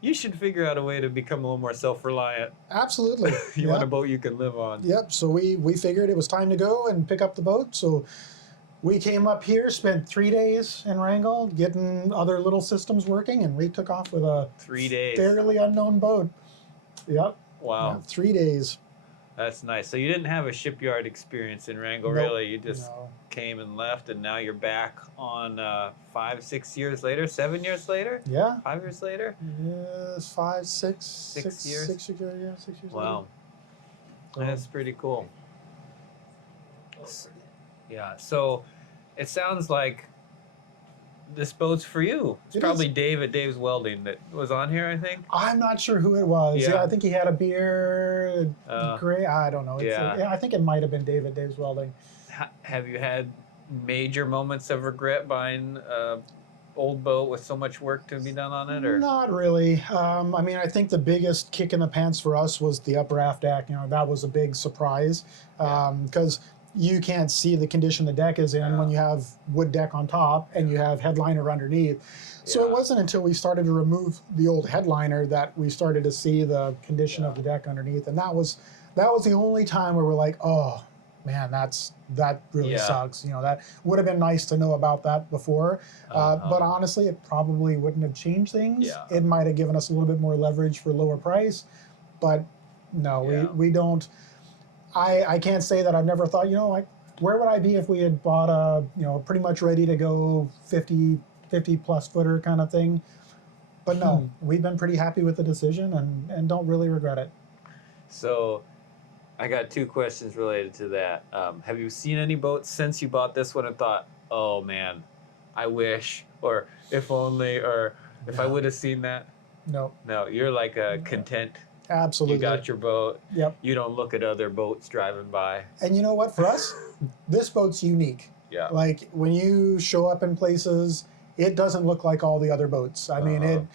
you should figure out a way to become a little more self-reliant. Absolutely. You want a boat you can live on. Yep. So we figured it was time to go and pick up the boat. So we came up here, spent 3 days in Wrangell getting other little systems working, and we took off with a 3 days. Fairly unknown boat. Yep. Wow. Yeah, 3 days. That's nice. So you didn't have a shipyard experience in Wrangell, really. You just came and left, and now you're back on 5, 6 years later, 7 years later? Yeah. 5 years later? Yes, 5, 6. 6 years? 6 years, yeah, 6 years Wow. later. That's pretty cool. Yeah, so it sounds like this boat's for you. It's probably Dave at Dave's Welding that was on here, I think. I'm not sure who it was. Yeah, I think he had a beer, gray. I don't know. I think it might have been Dave at Dave's Welding. Have you had major moments of regret buying an old boat with so much work to be done on it, or not really? I mean, I think the biggest kick in the pants for us was the upper aft deck. That was a big surprise because you can't see the condition the deck is in when you have wood deck on top and you have headliner underneath. So it wasn't until we started to remove the old headliner that we started to see the condition of the deck underneath, and that was the only time where we're like, oh man, that really sucks. That would have been nice to know about that before. But honestly, it probably wouldn't have changed things. It might have given us a little bit more leverage for lower price, but no, we don't. I can't say that I've never thought, like, where would I be if we had bought a, pretty much ready to go 50 plus footer kind of thing. But no, we've been pretty happy with the decision and don't really regret it. So I got two questions related to that. Have you seen any boats since you bought this one and thought, oh man, I wish, or if only, or if I would have seen that? No, No, you're like a content. absolutely. You got your boat. Yep. You don't look at other boats driving by. And you know what? For us, this boat's unique. Yeah. Like when you show up in places, it doesn't look like all the other boats. I mean,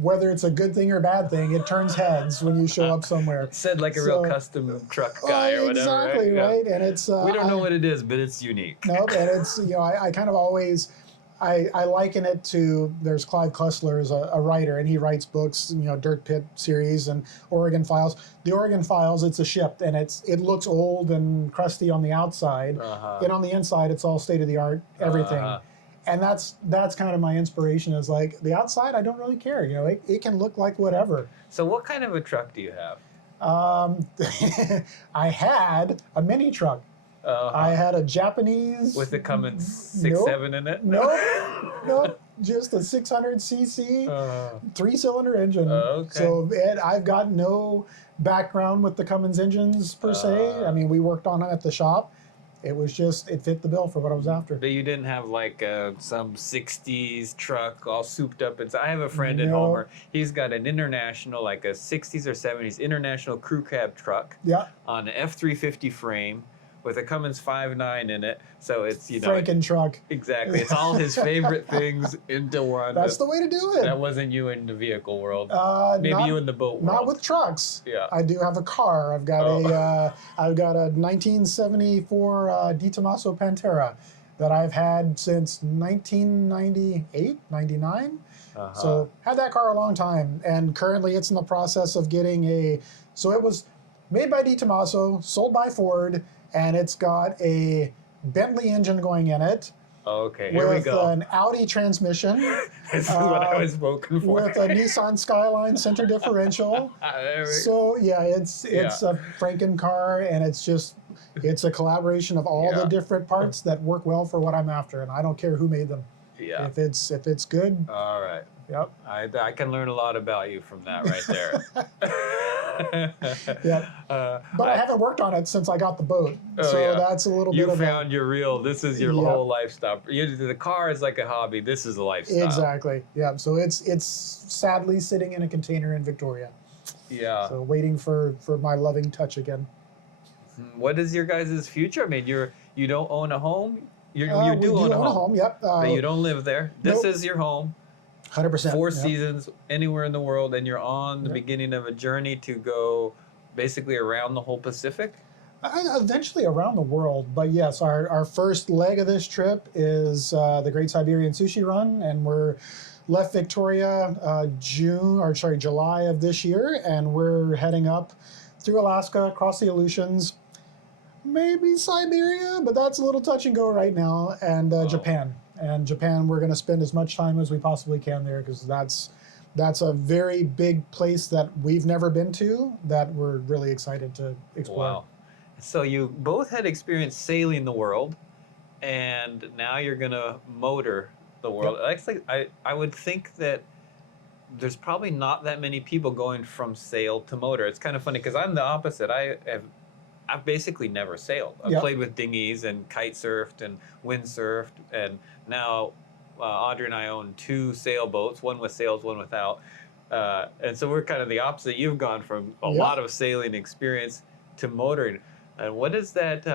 whether it's a good thing or bad thing, it turns heads when you show up somewhere. Said like a real custom truck guy or whatever. Exactly, right? And it's We don't know what it is, but it's unique. Nope, and it's I kind of always I liken it to, there's Clive Cussler is a writer, and he writes books, Dirt Pit series and Oregon Files. The Oregon Files, it's a ship, and it looks old and crusty on the outside, and on the inside, it's all state of the art, everything. And that's kind of my inspiration, is like the outside, I don't really care. It can look like whatever. So what kind of a truck do you have? I had a mini truck. I had a Japanese with the Cummins 6.7 in it. Nope. Just a 600cc 3-cylinder engine. Okay. So I've got no background with the Cummins engines per se. I mean, we worked on it at the shop. It was just, it fit the bill for what I was after. But you didn't have like some 60s truck all souped up. I have a friend in Homer. He's got an international, like a 60s or 70s international crew cab truck on an F350 frame with a Cummins 5.9 in it. So it's, Franken truck. Exactly. It's all his favorite things into one. That's the way to do it. That wasn't you in the vehicle world. Maybe you in the boat world. Not with trucks. Yeah. I do have a car. I've got a 1974 Di Tommaso Pantera that I've had since 1998, 99. So had that car a long time, and currently it's in the process of getting so it was made by Di Tommaso, sold by Ford, and it's got a Bentley engine going in it. Okay, here we go. With an Audi transmission. This is what I was smoking for. With a Nissan Skyline center differential. So yeah, it's a Franken car, and it's a collaboration of all the different parts that work well for what I'm after, and I don't care who made them. Yeah. If it's good. All right. Yep. I can learn a lot about you from that right there. But I haven't worked on it since I got the boat, that's a little bit of. You found your real. This is your whole lifestyle. The car is like a hobby. This is a lifestyle. Exactly. Yeah. So it's sadly sitting in a container in Victoria. Yeah. So waiting for my loving touch again. What is your guys' future? I mean, you don't own a home. You do own a home. Yep. But you don't live there. This is your home. 100%. 4 seasons, anywhere in the world, and you're on the beginning of a journey to go basically around the whole Pacific? Eventually around the world, but yes, our first leg of this trip is the Great Siberian Sushi Run, and we're left Victoria July of this year, and we're heading up through Alaska, across the Aleutians, maybe Siberia, but that's a little touch and go right now, and Japan. And Japan, we're going to spend as much time as we possibly can there, because that's a very big place that we've never been to that we're really excited to explore. Wow. So you both had experience sailing the world, and now you're going to motor the world. Yep. Actually, I would think that there's probably not that many people going from sail to motor. It's kind of funny because I'm the opposite. I've basically never sailed. I've played with dinghies and kite surfed and wind surfed, and now Audrey and I own 2 sailboats, one with sails, one without. And so we're kind of the opposite. You've gone from a lot of sailing experience to motoring. And what is that?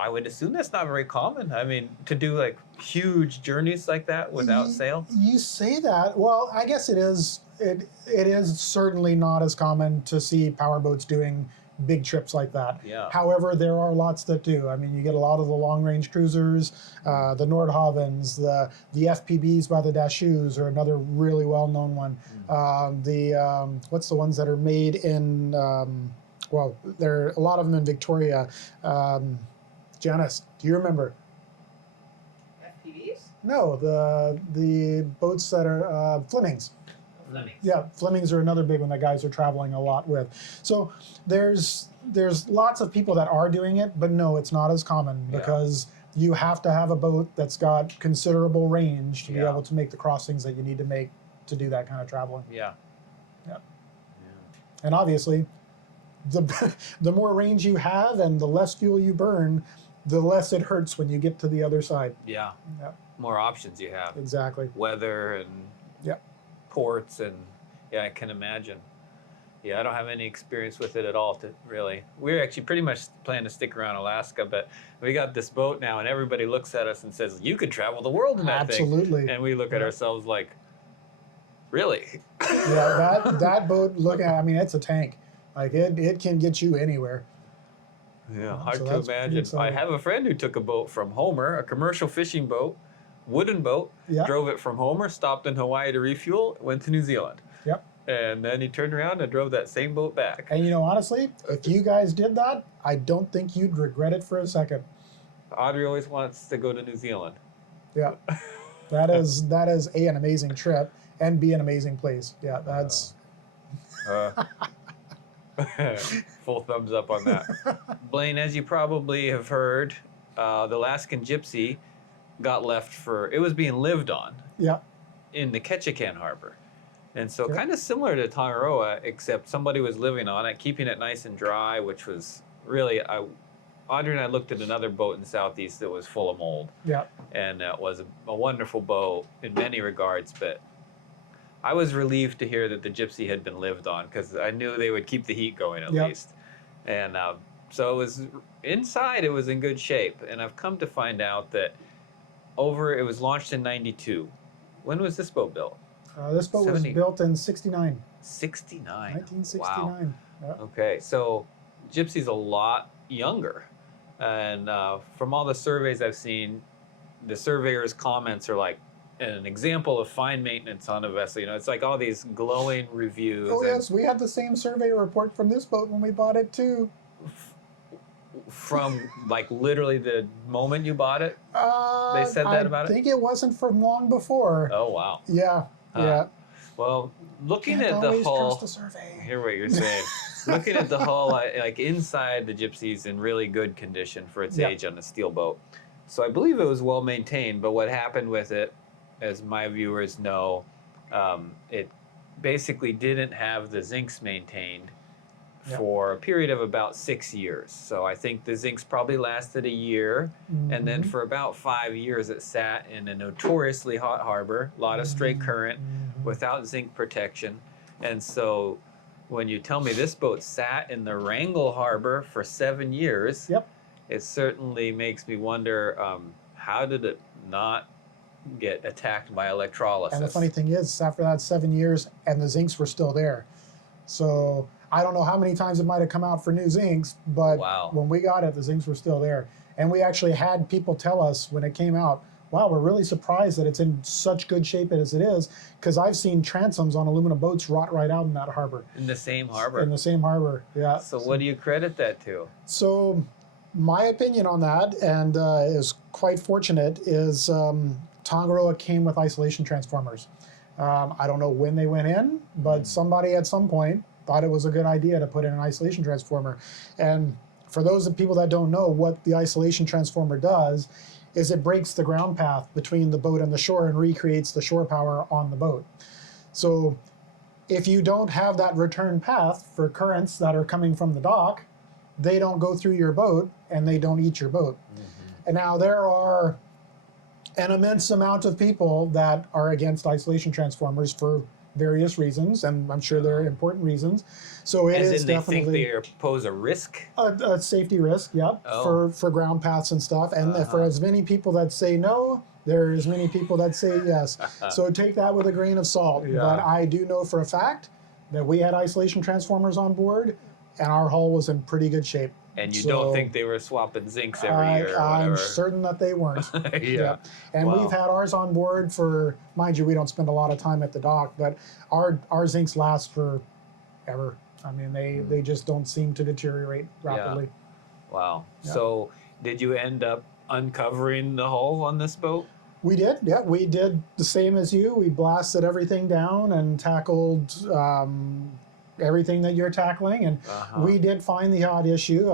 I would assume that's not very common. I mean, to do like huge journeys like that without sail. You say that. Well, I guess it is. It is certainly not as common to see powerboats doing big trips like that. Yeah. However, there are lots that do. I mean, you get a lot of the long-range cruisers, the Nordhavens, the FPBs by the Dashoes are another really well-known one. What's the ones that are made in? Well, there are a lot of them in Victoria. Janis, do you remember? FPVs? No, the boats that are Flemings. Flemings. Yeah, Flemings are another big one that guys are traveling a lot with. So there's lots of people that are doing it, but no, it's not as common because you have to have a boat that's got considerable range to be able to make the crossings that you need to make to do that kind of traveling. Yeah. Yeah. And obviously, the more range you have and the less fuel you burn, the less it hurts when you get to the other side. Yeah. Yep. More options you have. Exactly. Weather and ports and I can imagine. Yeah, I don't have any experience with it at all. Really, we're actually pretty much planning to stick around Alaska, but we got this boat now, and everybody looks at us and says, "You could travel the world in that thing." Absolutely. And we look at ourselves like, "Really?" Yeah, that boat. I mean, it's a tank. Like it can get you anywhere. Yeah, So hard to that's pretty imagine. I exciting. have a friend who took a boat from Homer, a commercial fishing boat, wooden boat, Yeah. drove it from Homer, stopped in Hawaii to refuel, went to New Zealand. Yep. And then he turned around and drove that same boat back. And honestly, if you guys did that, I don't think you'd regret it for a second. Audrey always wants to go to New Zealand. Yeah, that is an amazing trip and be an amazing place. Yeah, that's Full thumbs up on that. Blaine, as you probably have heard, the Alaskan Gypsy got left it was being lived on yeah, in the Ketchikan Harbor. And so Okay. kind of similar to Tangaroa, except somebody was living on it, keeping it nice and dry, which was really, Audrey and I looked at another boat in the Southeast that was full of mold. yeah, And it was a wonderful boat in many regards, but I was relieved to hear that the Gypsy had been lived on because I knew they would keep the heat going at Yep. least. And so it was inside, it was in good shape. And I've come to find out that it was launched in 92. When was this boat built? this boat was 70. built in 69, 69. 1969. Wow. Yeah. Okay, so Gypsy's a lot younger. And from all the surveys I've seen, the surveyors' comments are like an example of fine maintenance on a vessel. It's like all these glowing reviews. Oh and yes, we had the same survey report from this boat when we bought it too. from like literally the moment you bought it. They said that about it? I think it wasn't from long before. Oh wow. Yeah, yeah. Well, looking Can't at the always hull, trust a survey. I hear what you're saying. Looking at the hull, like inside the Gypsy's in really good condition for its Yeah. age on a steel boat. So I believe it was well maintained, but what happened with it, as my viewers know, it basically didn't have the zincs maintained Yeah. for a period of about 6 years. So I think the zincs probably lasted a year, and then Mhm. for about 5 years it sat in a notoriously hot harbor, a lot of straight current, Mhm. without zinc protection. And so when you tell me this boat sat in the Wrangell harbor for 7 years, Yep. it certainly makes me wonder, how did it not get attacked by electrolysis? And the funny thing is, after that 7 years, and the zincs were still there. So I don't know how many times it might have come out for new zincs, but Wow. when we got it, the zincs were still there. And we actually had people tell us when it came out, wow, we're really surprised that it's in such good shape as it is, because I've seen transoms on aluminum boats rot right out in that harbor. In the same harbor. In the same harbor, yeah. So what do you credit that to? So my opinion on that, and is quite fortunate, is Tangaroa came with isolation transformers. I don't know when they went in, but somebody at some point thought it was a good idea to put in an isolation transformer. And for those of people that don't know, what the isolation transformer does is it breaks the ground path between the boat and the shore and recreates the shore power on the boat. So if you don't have that return path for currents that are coming from the dock, they don't go through your boat and they don't eat your boat. And now there are an immense amount of people that are against isolation transformers for various reasons, and I'm sure there are important reasons. So it As is in they think definitely they pose a risk? a safety risk, yep, Oh. for ground paths and stuff. And for as many people that say no, there are as many people that say yes. So take that with a grain of salt. Yeah. But I do know for a fact that we had isolation transformers on board, and our hull was in pretty good shape. And you So, don't think they were swapping zincs every year or I'm whatever? certain that they weren't. Yeah. And Wow. we've had ours on board for, mind you, we don't spend a lot of time at the dock, but our zincs last for ever. I mean, they just don't seem to deteriorate rapidly. Wow. Yeah. So did you end up uncovering the hull on this boat? We did, yeah. We did the same as you. We blasted everything down and tackled everything that you're tackling. And we did find the odd issue,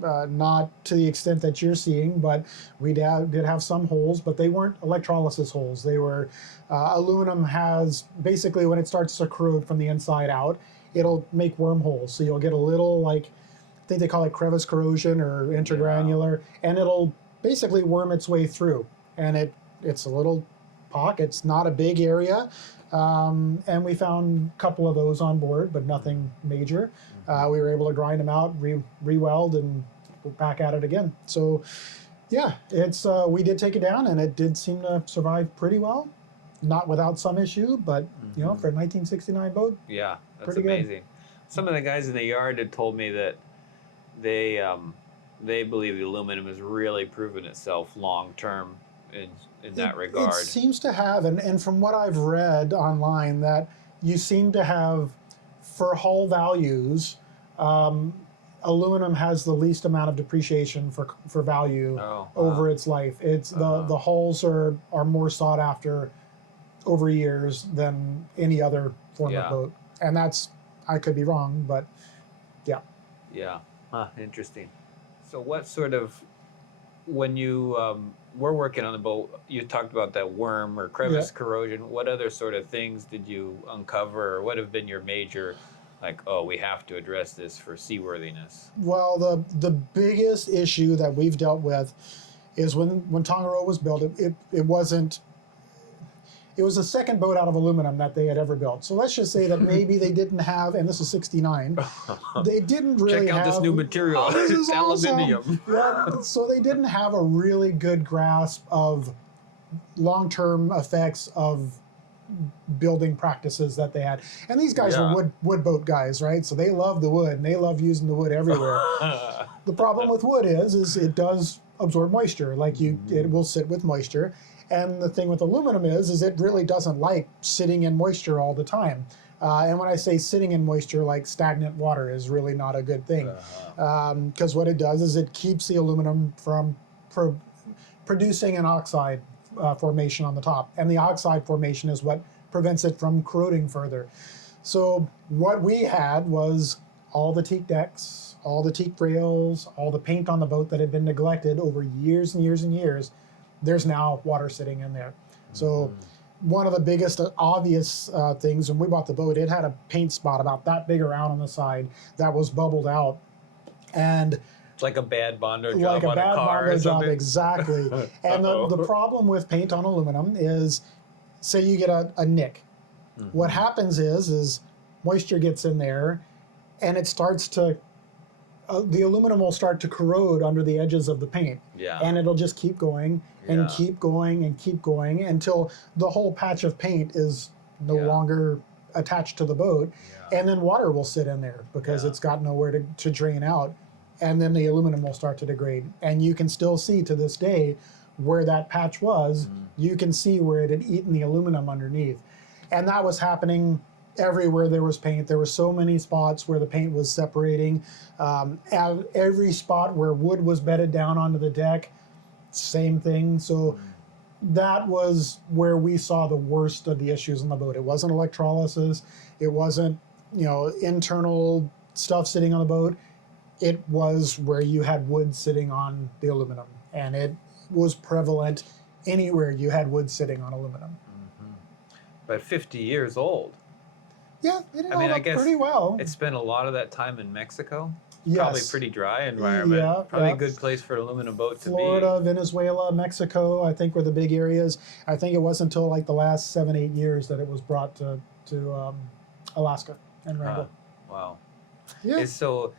not to the extent that you're seeing, but we did have some holes, but they weren't electrolysis holes. They were, aluminum has, basically when it starts to corrode from the inside out, it'll make wormholes. So you'll get a little, like, I think they call it crevice corrosion or intergranular, and it'll basically worm its way through. And it's a little pocket. It's not a big area. And we found a couple of those on board, but nothing major. We were able to grind them out, re-weld, and we're back at it again. So, yeah, it's we did take it down, and it did seem to survive pretty well. Not without some issue, but you know, for a 1969 boat, yeah, that's pretty good. amazing. Some of the guys in the yard had told me that they believe the aluminum has really proven itself long term in that regard. It seems to have, and from what I've read online, that you seem to have, for hull values, aluminum has the least amount of depreciation for value over its life. It's the hulls are more sought after over years than any other form of boat, and that's, I could be wrong, but yeah. Yeah, interesting. So what sort of, when you were working on the boat, you talked about that worm or crevice corrosion. What other sort of things did you uncover, or what have been your major, like, oh, we have to address this for seaworthiness? Well, the biggest issue that we've dealt with is when Tangaroa was built, it wasn't. It was the second boat out of aluminum that they had ever built. So let's just say that maybe they didn't have, and this is 69, they didn't really Check out have, this new material. Oh, this is It's aluminium. awesome. Yeah, so they didn't have a really good grasp of long-term effects of building practices that they had. And these guys were wood boat guys, right? So they love the wood, and they love using the wood everywhere. The problem with wood is it does absorb moisture. Like it will sit with moisture. And the thing with aluminum is it really doesn't like sitting in moisture all the time. And when I say sitting in moisture, like stagnant water is really not a good thing. Because what it does is it keeps the aluminum from producing an oxide formation on the top. And the oxide formation is what prevents it from corroding further. So what we had was all the teak decks, all the teak rails, all the paint on the boat that had been neglected over years and years and years. There's now water sitting in there. So one of the biggest obvious things, when we bought the boat, it had a paint spot about that big around on the side that was bubbled out. And it's like a bad Bondo job like a on bad a car Bondo or job, something. exactly. And the problem with paint on aluminum is, say you get a nick. What happens is moisture gets in there, and it starts to, the aluminum will start to corrode under the edges of the paint. And it'll just keep going and keep going and keep going until the whole patch of paint is no longer attached to the boat. And then water will sit in there because it's got nowhere to drain out. And then the aluminum will start to degrade. And you can still see to this day where that patch was. You can see where it had eaten the aluminum underneath. And that was happening everywhere there was paint. There were so many spots where the paint was separating. At every spot where wood was bedded down onto the deck, same thing. So that was where we saw the worst of the issues on the boat. It wasn't electrolysis. It wasn't, internal stuff sitting on the boat. It was where you had wood sitting on the aluminum. And it was prevalent anywhere you had wood sitting on aluminum. But 50 years old. Yeah, it held up pretty well. It spent a lot of that time in Mexico. Yes. Probably pretty dry environment. Yeah, Probably a good place for an aluminum boat to be. Florida, Venezuela, Mexico, I think were the big areas. I think it wasn't until like the last 7-8 years that it was brought to Alaska and Wrangell. Wow. Yeah. So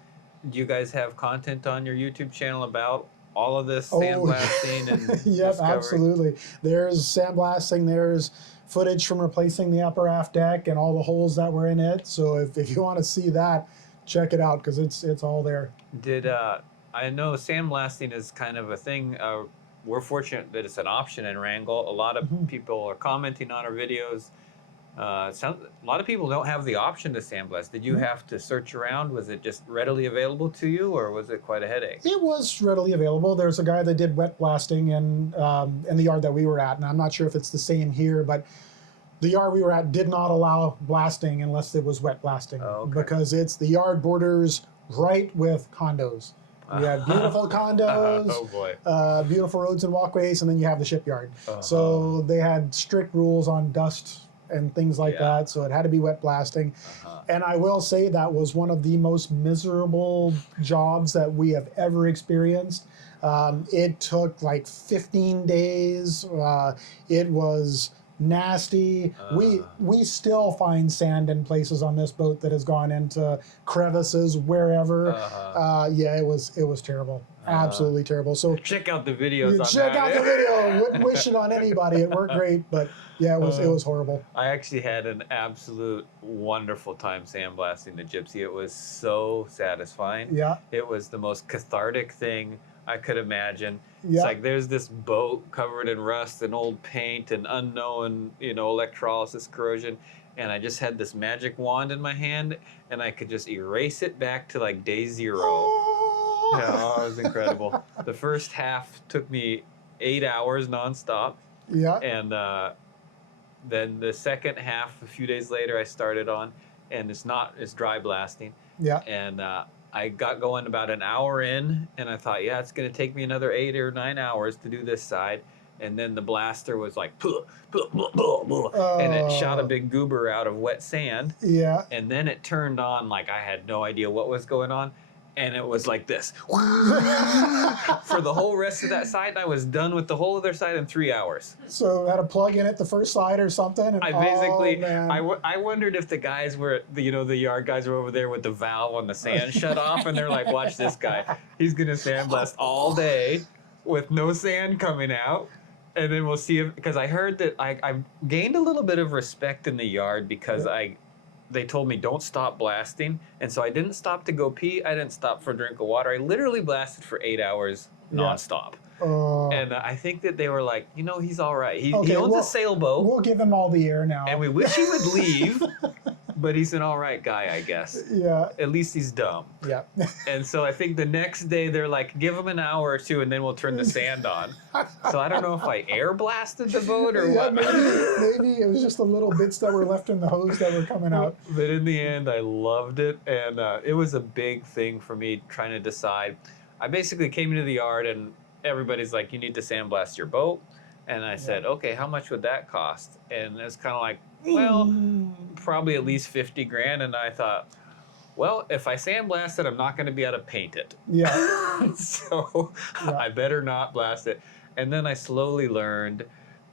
do you guys have content on your YouTube channel about all of this sandblasting and Yep, discovery? absolutely. There's sandblasting, there's footage from replacing the upper aft deck and all the holes that were in it. So if you want to see that, check it out because it's all there. I know sandblasting is kind of a thing. We're fortunate that it's an option in Wrangell. A lot of people are commenting on our videos. A lot of people don't have the option to sandblast. Did you have to search around? Was it just readily available to you, or was it quite a headache? It was readily available. There's a guy that did wet blasting in the yard that we were at, and I'm not sure if it's the same here, but the yard we were at did not allow blasting unless it was wet blasting, because the yard borders right with condos. You have beautiful condos, Oh boy. beautiful roads and walkways, and then you have the shipyard. So they had strict rules on dust and things like that, so it had to be wet blasting. And I will say that was one of the most miserable jobs that we have ever experienced. It took like 15 days. It was nasty. We still find sand in places on this boat that has gone into crevices wherever. Yeah, it was terrible. Absolutely terrible. So check out the videos on check that. out the video. Wouldn't wish it on anybody. It worked great, but yeah, it was horrible. I actually had an absolute wonderful time sandblasting the Gypsy. It was so satisfying. Yeah. It was the most cathartic thing I could imagine. Yeah. It's like there's this boat covered in rust and old paint and unknown, electrolysis corrosion. And I just had this magic wand in my hand, and I could just erase it back to like day zero. Yeah, it was incredible. The first half took me 8 hours nonstop. Yeah. And then the second half, a few days later, I started on, and it's dry blasting. Yeah. And I got going about an hour in, and I thought, yeah, it's going to take me another 8 or 9 hours to do this side. And then the blaster was like, and it shot a big goober out of wet sand. Yeah. And then it turned on like I had no idea what was going on. And it was like this for the whole rest of that side. And I was done with the whole other side in 3 hours. So had a plug in at the first side or something. And, I basically, man. I wondered if the guys were, the yard guys were over there with the valve on the sand shut off, and they're like, watch this guy. He's gonna sandblast all day with no sand coming out. And then we'll see if, because I heard that I gained a little bit of respect in the yard because they told me don't stop blasting. And so I didn't stop to go pee. I didn't stop for a drink of water. I literally blasted for 8 hours nonstop. And I think that they were like, he's all right. He owns a sailboat. We'll give him all the air now. And we wish he would leave, but he's an all right guy, I guess. Yeah. At least he's dumb. Yeah. And so I think the next day they're like, give him an hour or two and then we'll turn the sand on. So I don't know if I air blasted the boat or what. Maybe it was just the little bits that were left in the hose that were coming out. But in the end, I loved it. And it was a big thing for me trying to decide. I basically came into the yard and everybody's like, you need to sandblast your boat. And I said, okay, how much would that cost? And it's kind of like, well, probably at least 50 grand. And I thought, well, if I sandblast it, I'm not going to be able to paint it. Yeah. So I better not blast it. And then I slowly learned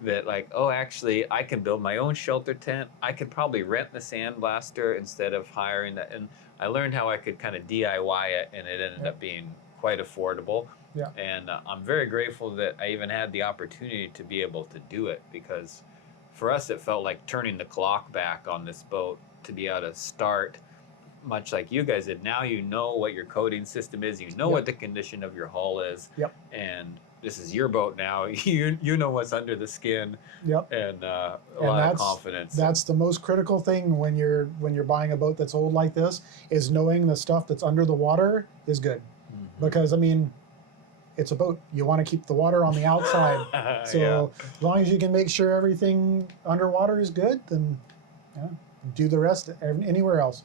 that actually I can build my own shelter tent. I could probably rent the sandblaster instead of hiring that. And I learned how I could kind of DIY it, and it ended up being quite affordable. Yeah. And I'm very grateful that I even had the opportunity to be able to do it, because for us it felt like turning the clock back on this boat to be able to start much like you guys did. Now you know what your coating system is, you know what the condition of your hull is, and this is your boat now. You know what's under the skin, and a lot of confidence. That's the most critical thing when you're buying a boat that's old like this, is knowing the stuff that's under the water is good, because I mean, it's a boat. You want to keep the water on the outside. So as long as you can make sure everything underwater is good, then do the rest anywhere else.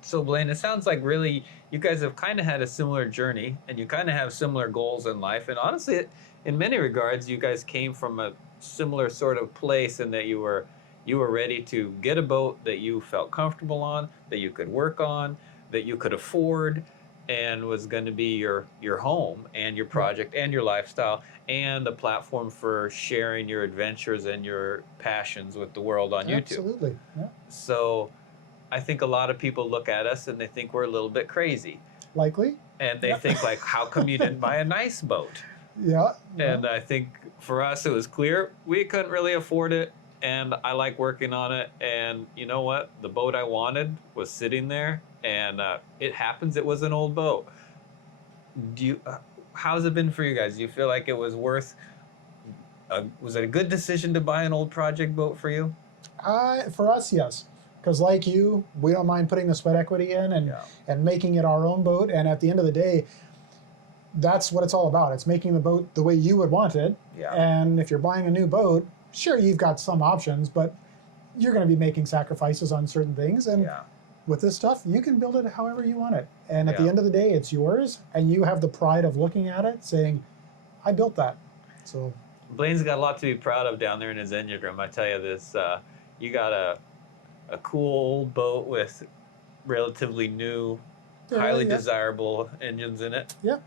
So Blaine, it sounds like really you guys have kind of had a similar journey, and you kind of have similar goals in life. And honestly, in many regards, you guys came from a similar sort of place in that you were ready to get a boat that you felt comfortable on, that you could work on, that you could afford, and was going to be your home and your project and your lifestyle and a platform for sharing your adventures and your passions with the world on YouTube. Absolutely. Yeah. So I think a lot of people look at us and they think we're a little bit crazy. Likely. And they think like, how come you didn't buy a nice boat? Yeah. And I think for us, it was clear we couldn't really afford it. And I like working on it. And you know what? The boat I wanted was sitting there. And it happens, it was an old boat. How's it been for you guys? Do you feel like it was was it a good decision to buy an old project boat for you? For us, yes. Because like you, we don't mind putting the sweat equity in and making it our own boat. And at the end of the day, that's what it's all about. It's making the boat the way you would want it. Yeah. And if you're buying a new boat, sure, you've got some options, but you're going to be making sacrifices on certain things. And with this stuff, you can build it however you want it. And at the end of the day, it's yours. And you have the pride of looking at it saying, I built that. So Blaine's got a lot to be proud of down there in his engine room. I tell you this, you got a cool old boat with relatively new, highly desirable engines in it. Yeah.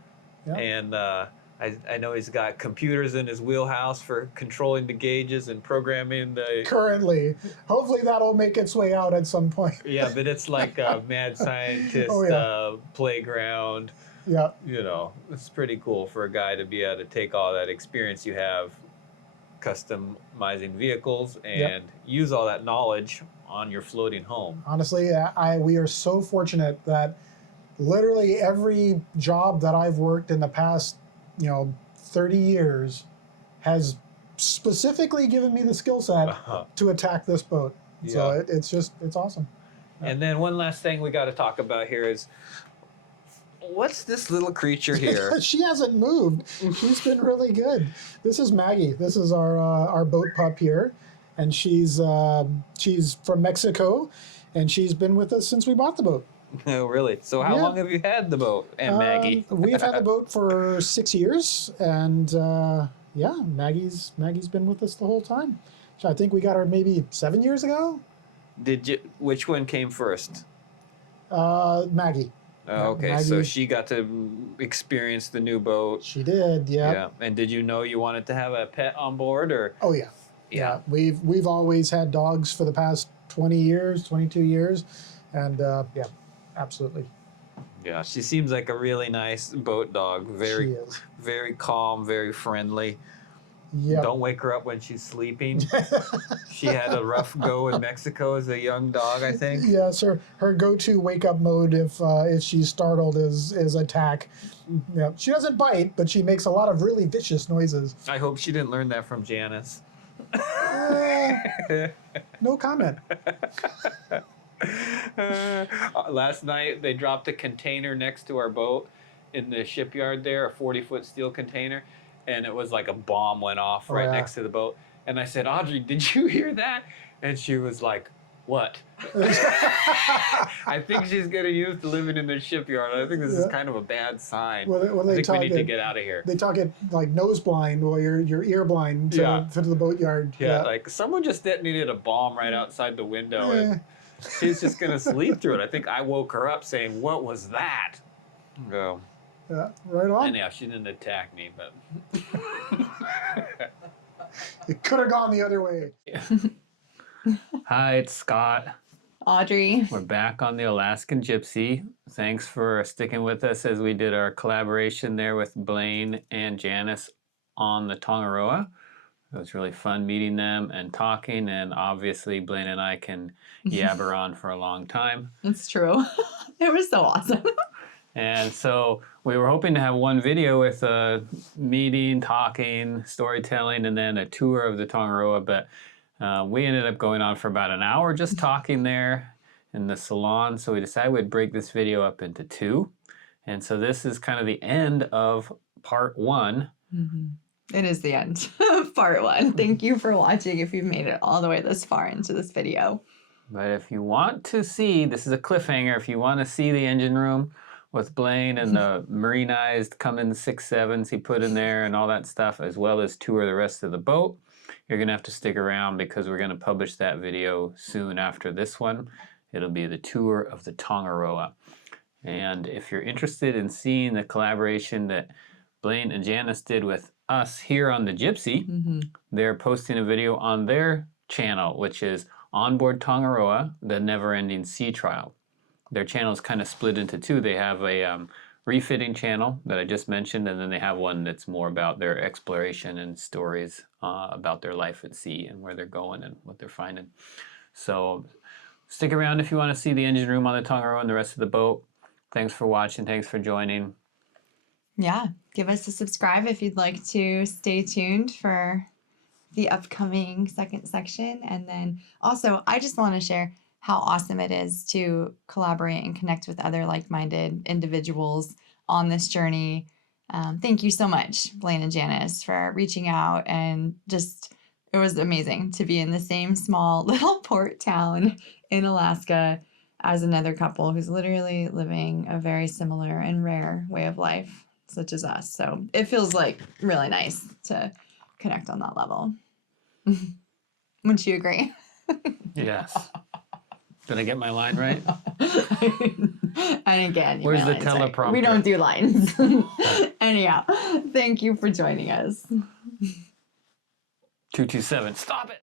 And I know he's got computers in his wheelhouse for controlling the gauges and programming the... Currently. Hopefully that'll make its way out at some point. Yeah, but it's like a mad scientist playground. Yeah. You know, it's pretty cool for a guy to be able to take all that experience you have customizing vehicles and use all that knowledge on your floating home. Honestly, we are so fortunate that literally every job that I've worked in the past, 30 years has specifically given me the skill set to attack this boat. So it's awesome. And then one last thing we got to talk about here is, what's this little creature here? She hasn't moved. She's been really good. This is Maggie. This is our boat pup here, and she's from Mexico, and she's been with us since we bought the boat. Oh, really? So how long have you had the boat and Maggie? We've had the boat for 6 years, and Maggie's been with us the whole time. So I think we got her maybe 7 years ago. Which one came first? Maggie. Oh, okay, Maggie, so she got to experience the new boat. She did, yeah. And did you know you wanted to have a pet on board, or? Oh yeah. Yeah. We've always had dogs for the past 20 years, 22 years, and absolutely. Yeah, she seems like a really nice boat dog. Very, very calm, very friendly. Yeah. Don't wake her up when she's sleeping. She had a rough go in Mexico as a young dog, I think. Yes, her go-to wake-up mode if she's startled is attack. Yeah, she doesn't bite, but she makes a lot of really vicious noises. I hope she didn't learn that from Janis. No comment. Last night they dropped a container next to our boat in the shipyard there, a 40-foot steel container, and it was like a bomb went off next to the boat. And I said, Audrey, did you hear that? And she was like, what? I think she's getting used to living in the shipyard. I think this is kind of a bad sign. I think we need to get out of here. They talk it like nose blind or you're ear blind to the boatyard. Yeah, like someone just detonated a bomb right outside the window and she's just going to sleep through it. I think I woke her up saying, what was that? Go. Yeah, right on. Anyhow, she didn't attack me, but... It could have gone the other way. Hi, it's Scott. Audrey. We're back on the Alaskan Gypsy. Thanks for sticking with us as we did our collaboration there with Blaine and Janis on the Tangaroa. It was really fun meeting them and talking, and obviously Blaine and I can yabber on for a long time. It's true. It was so awesome. And so we were hoping to have one video with a meeting, talking, storytelling, and then a tour of the Tangaroa, but we ended up going on for about an hour just talking there in the salon. So we decided we'd break this video up into two. And so this is kind of the end of part one. Mm-hmm. It is the end of part one. Thank you for watching if you've made it all the way this far into this video. But if you want to see, this is a cliffhanger, if you want to see the engine room with Blaine and the marinized Cummins 6.7s he put in there and all that stuff, as well as tour the rest of the boat, you're going to have to stick around because we're going to publish that video soon after this one. It'll be the tour of the Tangaroa. And if you're interested in seeing the collaboration that Blaine and Janis did with us here on the Gypsy, they're posting a video on their channel, which is Onboard Tangaroa, the Never-Ending Sea Trial. Their channel is kind of split into two. They have a refitting channel that I just mentioned, and then they have one that's more about their exploration and stories about their life at sea and where they're going and what they're finding. So stick around if you want to see the engine room on the Tangaroa and the rest of the boat. Thanks for watching. Thanks for joining. Yeah, give us a subscribe if you'd like to stay tuned for the upcoming second section. And then also, I just want to share how awesome it is to collaborate and connect with other like-minded individuals on this journey. Thank you so much, Blaine and Janis, for reaching out, and just it was amazing to be in the same small little port town in Alaska as another couple who's literally living a very similar and rare way of life, such as us. So it feels like really nice to connect on that level. Wouldn't you agree? Yes. Did I get my line right? And again, Where's the my line's right. teleprompter? We don't do lines. Anyhow, thank you for joining us. 227. Stop it.